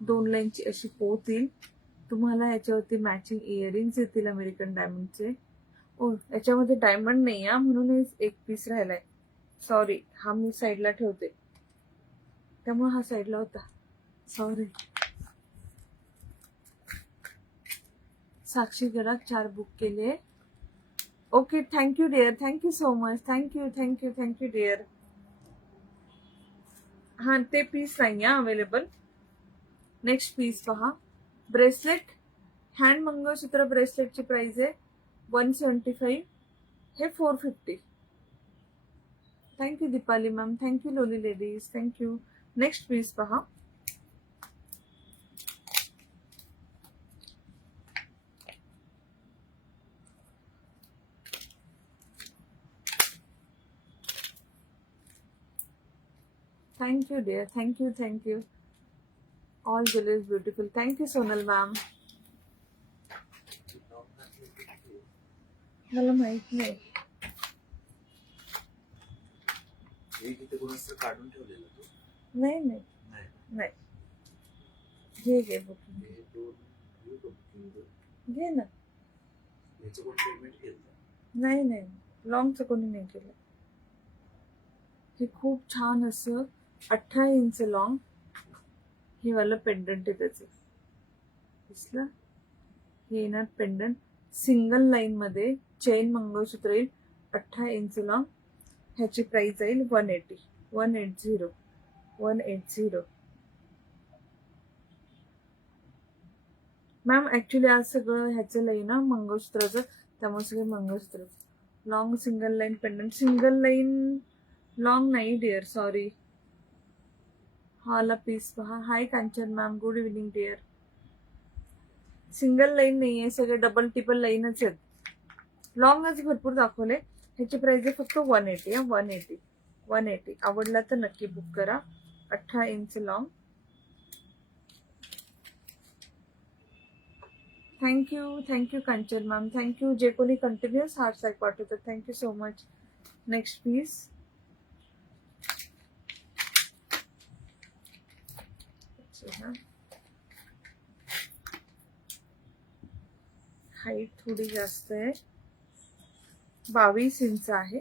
2 लाईनची अशी पोत येईल. तुम्हाला याच्यावरती मॅचिंग इयरिंग्स येतील अमेरिकन डायमंडचे. ओ याच्यामध्ये डायमंड नाही हा, म्हणून एक पीस राहिलाय. सॉरी, हा मी साईडला ठेवते, त्यामुळे हा साईडला होता. सॉरी. साक्षी गडाख 4 बुक केले. Okay, thank you dear, thank you so much, thank you thank you thank you dear. हा ते पीस नाही अवेलेबल. नेक्स्ट पीस पहा, ब्रेसलेट, हँड मंगळसूत्र ब्रेसलेटची प्राइस आहे 175, हे 450. Thank you Deepali ma'am, thank you lovely ladies, thank you. Next piece पहा, thank you dear, thank you thank you. All jewelleries beautiful, thank you Sonal ma'am. मला माहित नाही. काढून ठेवलेलं तू? नाही नाही नाही, घे घे बुकिंग घे ना. नाही नाही, लॉंगचं कोणी नाही केलं. हे खूप छान असं 18 इंच लॉंग हे वाला पेंडंट आहे त्याचं, दिसलं? हे येणार पेंडंट सिंगल लाईन मध्ये, चेन मंगळसूत्र येईल 18 इंच लॉंग. ह्याची प्राइस येईल 180. 180. मॅम ऍक्च्युली आज सगळं ह्याचं लाईन ना मंगळसूत्राचं, त्यामुळे सगळे mangalsutra. Long single line pendant, single line long नाही डिअर, सॉरी. हाला पीस पहा. Hi Kanchan ma'am, good evening dear. Single line नाहीये, सगळे डबल टिपल लाईनच आहेत. लॉंगच भरपूर दाखवले. ह्याची प्राइस आहे फक्त 180. 180. आवडला तर नक्की बुक करा. 18 inch long. Thank you Kanchan ma'am, thank you. जे कोणी कंटिन्युअस हार्ट साईक पाठवतात thank you so much. Next piece, height थोडी जास्त आहे, 22 इंच आहे.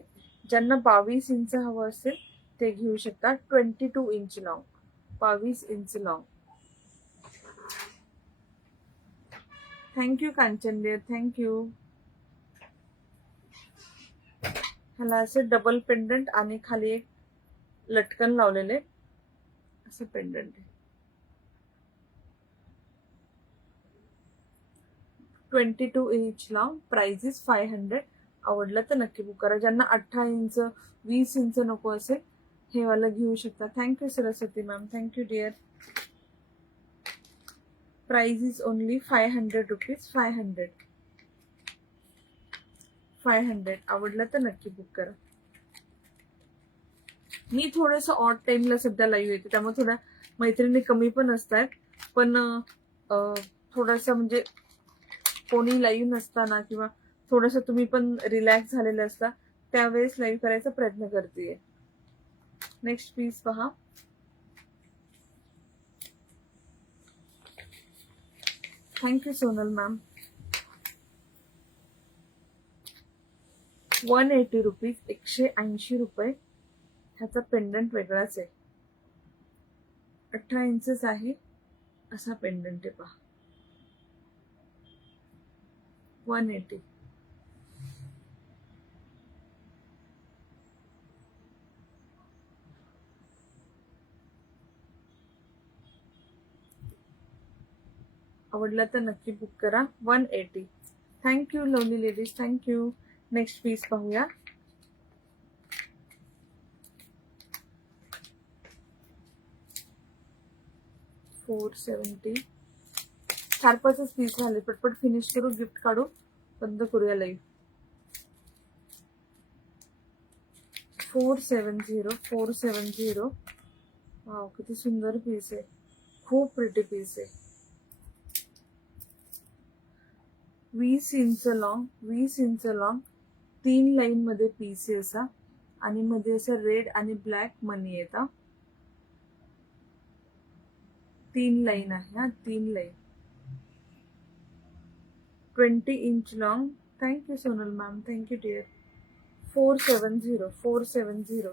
ज्यांना 22 इंच हवं असेल ते घेऊ शकता. 22 inch long, 22 inch long. Thank you Kanchan dear, thank you. ह्याला असं डबल पेंडंट आणि खाली एक लटकन लावलेले असं पेंडंट आहे. 22 इंच लॉंग, प्राइस इज 500. आवडलं तर नक्की बुक करा. ज्यांना 18 इंच 20 इंच नको असेल हे वाला घेऊ शकता. Thank you Saraswati ma'am, thank you dear. Price is only 500 rupees. 500. आवडलं तर नक्की बुक करा. मी थोडस ऑड टाइमला सध्या लाईव्ह येते, त्यामुळे थोड्या मैत्रिणी कमी पण असतात. पण थोडस म्हणजे कोणी लाईव्ह नसताना किंवा थोडस तुम्ही पण रिलॅक्स झालेले असता त्यावेळेस लाईव्ह करायचा प्रयत्न करते. नेक्स्ट पीस पहा, थँक्यू सोनल मॅम. 180 रुपीज, 180 रुपये. ह्याचा पेंडंट वेगळाच आहे, 18 इंचेस आहे असा पेंडंट आहे पहा. 180. आवडला तर नक्की बुक करा. 180. Thank you lovely ladies, thank you. Next piece पाहूया. $470. 4-5 पीस झाले, पटपट फिनिश करू, गिफ्ट काढू, बंद करूया लाईव्ह. 470. वाव, किती सुंदर पीस आहे, खूप प्रिटी पीस आहे. 20 इंच लॉंग, 3 लाईन मध्ये पीस आहे असा, आणि मध्ये असं रेड आणि ब्लॅक मनी येतात. 3 लाईन आहे हा, 3 line. 20 inch long. Thank you Sonal ma'am, thank you dear. 470.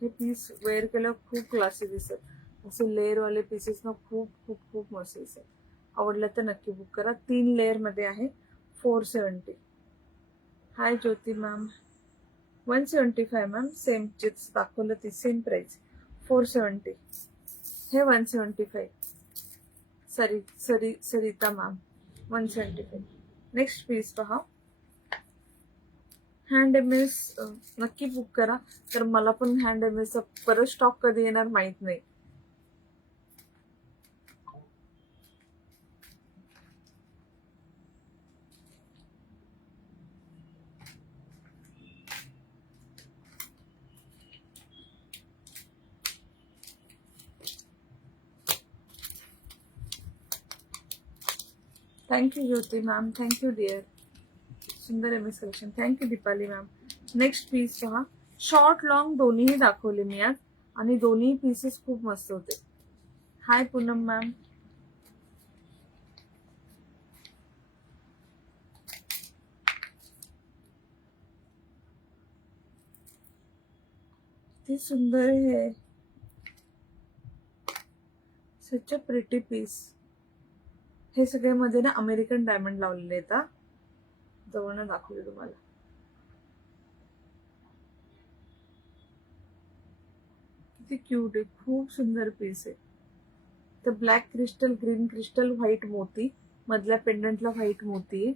हे पीस वेअर केलं खूप क्लासी दिसत. असे लेअरवाले पीसेस ना खूप खूप खूप मस्त दिसत. आवडलं तर नक्की बुक करा. 3 लेअर मध्ये आहे. 470. हाय Jyoti ma'am. 175 ma'am. Same chips दाखवलं ती सेम प्राइस. 470. हे 175. सरिता मॅम 175. नेक्स्ट पीस पहा. हँड एमएस नक्की बुक करा. तर मला पण हँड एमएसचा परत स्टॉक कधी येणार माहित नाही. Thank you Jyoti ma'am, thank you dear. सुंदर MS collection. Thank you Deepali ma'am. Next piece पहा. शॉर्ट लॉंग दोन्हीही दाखवले मी आज आणि दोन्ही पीसेस खूप मस्त होते. हाय पूनम मॅम. किती सुंदर आहे. सच अ प्रिटी पीस. हे सगळे मध्ये ना अमेरिकन डायमंड लावलेले आहेत. जवळनं दाखवले तुम्हाला. किती क्यूट आहे. खूप सुंदर पीस आहे. तर black crystal, green crystal, white मोती. मधल्या पेंडंटला व्हाईट मोती आहे.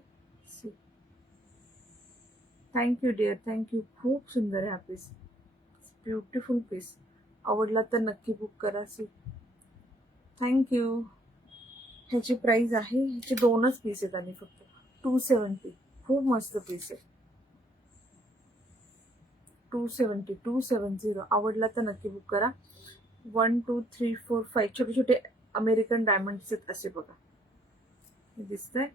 Thank you dear, thank you. खूप सुंदर आहे हा पीस. Beautiful piece. आवडला तर नक्की बुक करा. थँक्यू. ह्याची प्राइस आहे, ह्याचे 2च पीस आहेत आणि फक्त 270. खूप मस्त पीस आहे. 270. आवडला तर नक्की बुक करा. 1 2 3 4 5 छोटे छोटे अमेरिकन डायमंड्स आहेत असे बघा. दिसतंय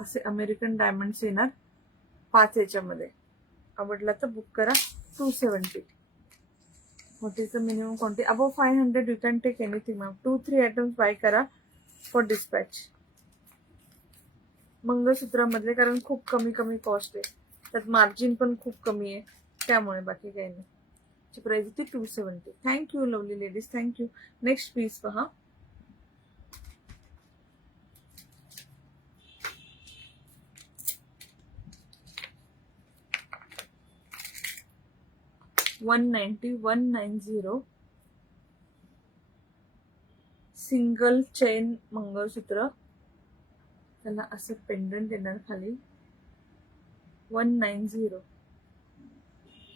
असे अमेरिकन डायमंड्स येणार 5 याच्यामध्ये. आवडला तर बुक करा. 270. What is the minimum quantity? Above 500 you can take anything ma'am. 2-3 items buy करा for dispatch. मंगळसूत्रामधले कारण खूप कमी कमी कॉस्ट आहे. त्यात मार्जिन पण खूप कमी आहे. त्यामुळे बाकी काही नाही. ची प्राइस होती 270. Thank you lovely ladies, thank you. Next piece पहा. $190. Single chain mangalsutra. त्याला असं पेंडंट येणार खाली. 190.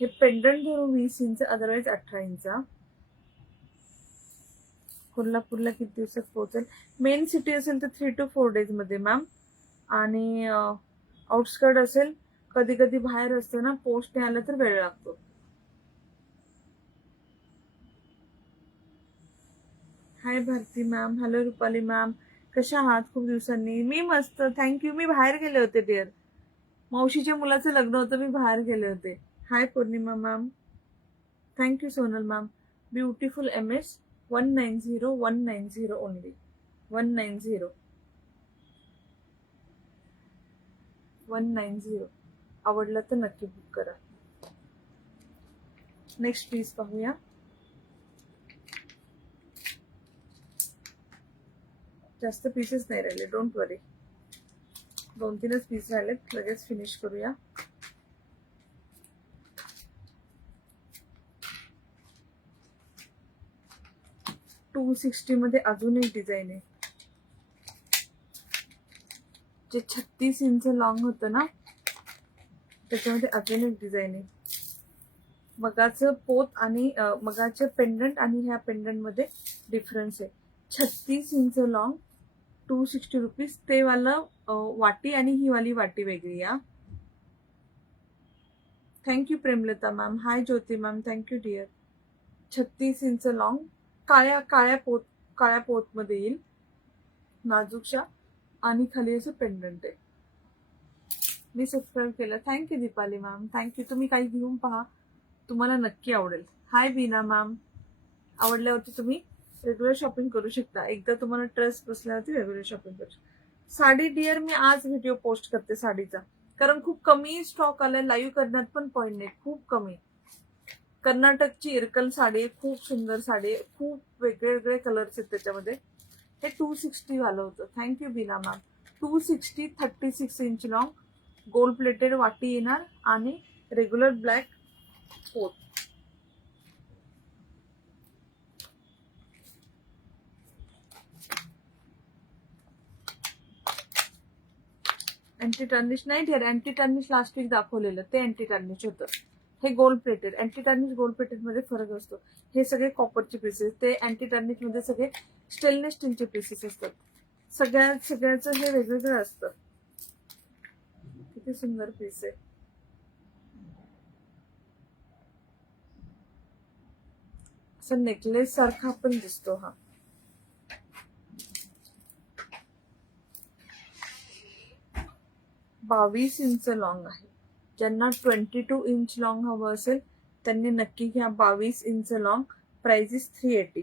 हे पेंडंट धरून 20 इंच, अदरवाईज 18 इंच. कोल्हापूरला किती दिवसात पोहोचेल? मेन सिटी असेल तर 3 to 4 days मध्ये मॅम. आणि आउटस्कर्ट असेल, कधी कधी बाहेर असते ना, पोस्टने आलं तर वेळ लागतो. Hi Bharati ma'am. Hello Rupali ma'am. कशा आहात? खूप दिवसांनी. मी मस्त, थँक्यू. मी बाहेर गेले होते डिअर. मावशीच्या मुलाचं लग्न होतं, मी बाहेर गेले होते. Hi Pournima ma'am. Thank you Sonal ma'am. Beautiful MS. 190 only. 190. 190. आवडलं तर नक्की बुक करा. नेक्स्ट पीस पाहूया. जास्त पीसेस नाही राहिले, डोंट वरी. 2-3च पीस राहिलेत, लगेच फिनिश करूया. $260 मध्ये अजून एक डिझाईन आहे. जे 36 इंच लॉंग होतं ना, त्याच्यामध्ये अजून एक डिझाईन आहे. मगाचं पोत आणि मगाचे पेंडंट आणि ह्या पेंडंट मध्ये डिफरन्स आहे. 36 इंच लॉंग, 260 रुपीज. ते वाला वाटी आणि ही वाली वाटी वेगळी. Thank you Premlata ma'am. Hi Jyoti ma'am, thank you dear. 36 inch long, काळ्या पोत मध्ये येईल, नाजूकशा, आणि खाली असं पेंडंट आहे. मी सबस्क्राईब केलं. Thank you Deepali ma'am, thank you. तुम्ही काही घेऊन पहा, तुम्हाला नक्की आवडेल. हाय बीना मॅम. आवडल्यावरती तुम्ही रेग्युलर शॉपिंग करू शकता. एकदा तुम्हाला ट्रस्ट बसल्यावरती रेग्युलर शॉपिंग करू शकता. साडी डिअर मी आज व्हिडिओ पोस्ट करते साडीचा, कारण खूप कमी स्टॉक आलाय. लाईव्ह करण्यात पण पॉईंट नाही, खूप कमी. कर्नाटकची इरकल साडी आहे, खूप सुंदर साडी आहे, खूप वेगळे वेगळे कलर्स आहेत त्याच्यामध्ये. हे 260 वालं होतं. Thank you Beena ma'am. 260 36 inch long, gold plated वाटी येणार आणि रेग्युलर ब्लॅक पोत. अँटी टर्निश नाही ठेर. अँटी टर्निश लास्ट वीक दाखवलेलं ते अँटी टर्निश होतं. हे gold plated. Anti tarnish gold plated मध्ये फरक असतो. हे सगळे कॉपरचे पीसेस, ते अँटी टर्निश मध्ये सगळे स्टेनलेस स्टीलचे पीसेस असतात. सगळ्याचं हे वेगवेगळं असतं. किती सुंदर पीस आहे. असं नेकलेस सारखा पण दिसतो हा. बावीस इंच लॉंग आहे. ज्यांना 22 इंच लॉंग हवं असेल त्यांनी नक्की घ्या. 22 इंच लॉंग. प्राइस 380.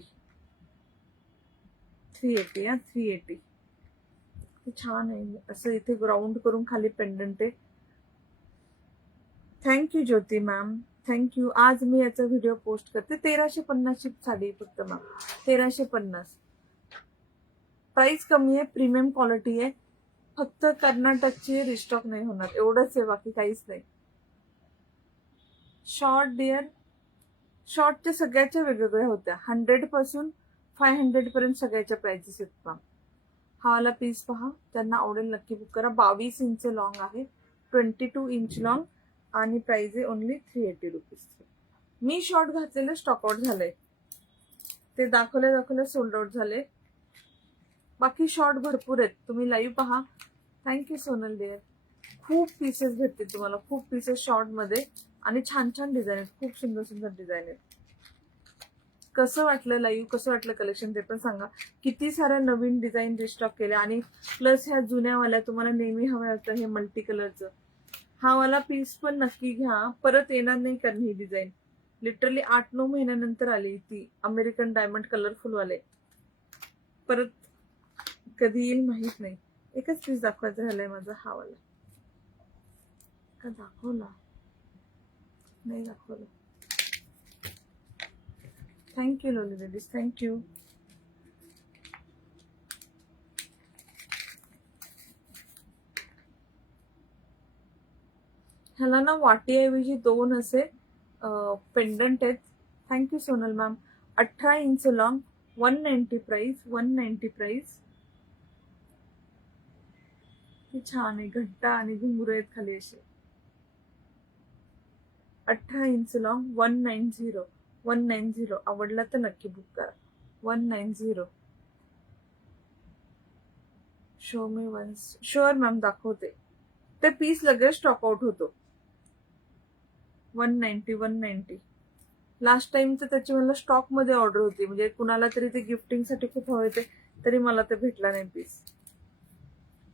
380 हा, 380. छान आहे. असं इथे ग्राउंड करून खाली पेंडंट आहे. Thank you Jyoti ma'am, thank you. आज मी याचा व्हिडिओ पोस्ट करते. 1350 ची साडी फक्त मॅम. 1350. प्राइस कमी आहे, प्रीमियम क्वालिटी आहे. फक्त कर्नाटकची रिस्टॉक नाही होणार एवढंच आहे, बाकी काहीच नाही. शॉर्ट डिअर, शॉर्टच्या सगळ्याच्या वेगवेगळ्या होत्या. 100 पासून 500 पर्यंत सगळ्याच्या प्राइसेस आहेत मॅम. हा वाला पीस पहा, त्यांना आवडेल नक्की बुक करा. 22 इंच लॉंग आहे, 22 इंच लॉंग आणि प्राइस आहे ओनली 380 रुपीज. मी शॉर्ट घातलेले स्टॉक आउट झाले, ते दाखवले सोल्ड आउट झाले. बाकी शॉर्ट भरपूर आहेत, तुम्ही लाईव्ह पहा. Thank you Sonal dear. खूप पीसेस भेटतील तुम्हाला, खूप पीसेस शॉर्ट मध्ये आणि छान छान डिझाईन आहेत, खूप सुंदर सुंदर डिझाईन आहेत. कसं वाटलं लाईव्ह, कसं वाटलं कलेक्शन ते पण सांगा. किती साऱ्या नवीन डिझाईन रिस्टॉक केल्या आणि प्लस ह्या जुन्यावाल्या तुम्हाला नेहमी हव्या होतं हे मल्टी कलरचं. हा वाला पीस पण नक्की घ्या, परत येणार नाही कारण ही डिझाईन लिटरली 8-9 महिन्यानंतर आली ती अमेरिकन डायमंड कलरफुल वाले. परत कधी येईल माहित नाही. एकच पीस दाखवायचं झालंय माझा हा वाला. का दाखवला नाही? दाखवलं. Thank you lovely ladies, thank you. ह्याला ना वाटीऐवजी 2 असे पेंडंट आहेत. Thank you Sonal ma'am. 18 inch long, 190 price, 190 price. छान आहे, घंटा आणि घुंगरू आहेत खाली असे. 18 इंच लॉंग, 190. 190. आवडला तर नक्की बुक करा. 190. Show me once. Sure ma'am, दाखवते. ते पीस लगेच स्टॉक आउट होतो. 190. 190. लास्ट टाइम तर त्याची मला स्टॉक मध्ये ऑर्डर होती, म्हणजे कुणाला तरी ते गिफ्टिंग साठी खूप हवे होते, तरी मला ते भेटला नाही पीस.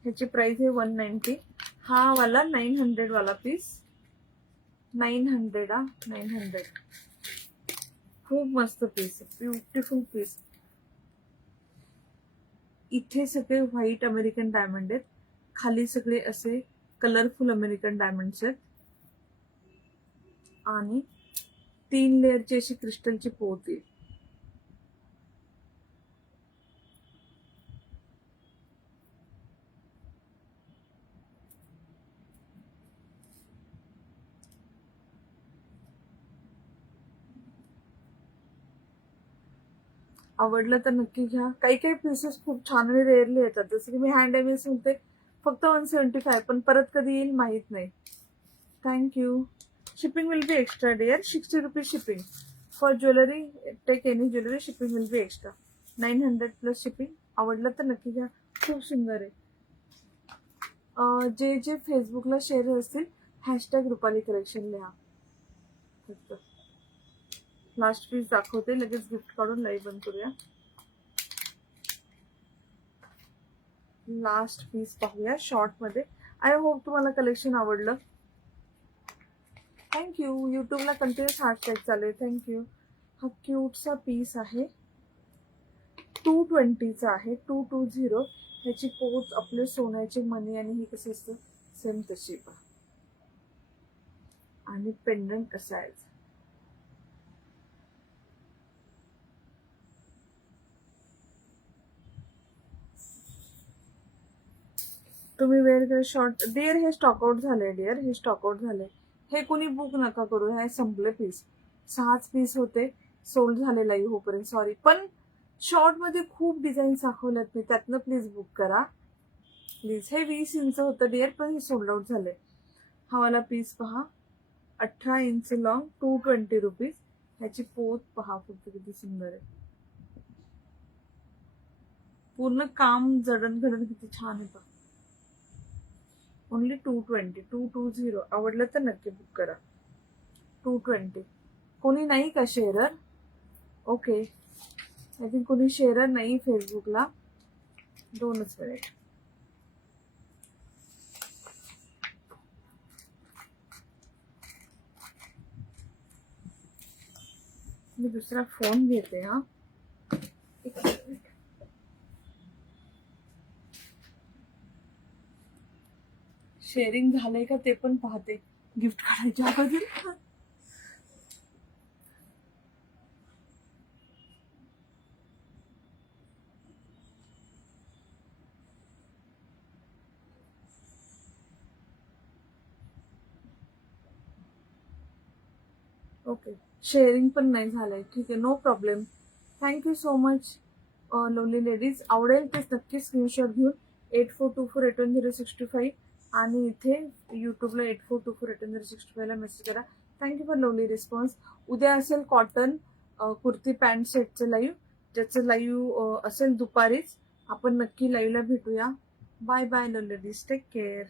ह्याची प्राइस आहे 190. हा वाला 900 वाला पीस. 900 हा, 900. खूप मस्त पीस आहे, ब्युटिफुल पीस. इथे सगळे व्हाईट अमेरिकन डायमंड आहेत, खाली सगळे असे कलरफुल अमेरिकन डायमंड्स आहेत आणि 3 लेअरची अशी क्रिस्टलची पोत आहे. आवडलं तर नक्की घ्या. काही काही पीसेस खूप छान आणि रेअरली येतात, जसं की मी हँड एमएस म्हणते फक्त 175, पण परत कधी येईल माहित नाही. Thank you. Shipping will be extra dear. 60 rupees shipping for jewellery. Take any jewellery, shipping will be extra. 900 plus shipping. आवडलं तर नक्की घ्या, खूप सुंदर आहे. जे जे फेसबुकला शेअर असतील हॅशटॅग रुपाली कलेक्शन लिहा. लास्ट पीस दाखवते, लगेच गिफ्ट काढून लाईव्ह बंद करूया. लास्ट पीस पाहूया शॉर्ट मध्ये. आय होप तुम्हाला कलेक्शन आवडलं. थँक्यू. युट्यूबला कंटिन्युअस हॅशटॅग चालू आहे. थँक्यू. हा क्यूटचा पीस आहे, 220चा आहे, 220. ह्याची पोच आपले सोन्याचे मणी आणि हे कसं असतं सेम तशी पहा. आणि पेंडंट असायचं. तुम्ही वेअर करा शॉर्ट. डिअर हे स्टॉकआउट झाले, डिअर हे स्टॉकआउट झाले. हे कोणी बुक नका करू, हे संपले पीस. 6च पीस होते, सोल्ड झाले लाईव्ह होपर्यंत, सॉरी. पण शॉर्ट मध्ये खूप डिझाईन दाखवल्यात मी, त्यातनं प्लीज बुक करा प्लीज. हे 20 इंच होतं डिअर, पण हे सोल्ड आउट झाले. हा वाला पीस पहा, 18 इंच लॉंग, 220 रुपीज. ह्याची पोत पहा फक्त किती सुंदर आहे. पूर्ण काम जडणघडण किती छान आहे पहा. ओनली 220, 220. आवडलं तर नक्की बुक करा. 220. कोणी नाही का शेअरर? ओके, आय थिंक कोणी शेअरर नाही फेसबुकला. 2च मिनिट. मी दुसरा फोन घेते. हा, एक मिनिट. शेअरिंग झालंय का ते पण पाहते गिफ्ट काढायच्या अगोदर. ओके, शेअरिंग पण नाही झालंय. ठीक आहे, no problem. Thank you so much lovely ladies. आवडेल तेच नक्की स्क्रीनशॉट घेऊन 8424811065 आणि इथे युट्यूबला 8424811065 ला मेसेज करा. Thank you for lovely response. उद्या असेल कॉटन कुर्ती पॅन्ट सेटचं लाईव्ह, ज्याचं लाईव्ह असेल दुपारीच. आपण नक्की लाईव्हला भेटूया. Bye bye lovely ladies, take care.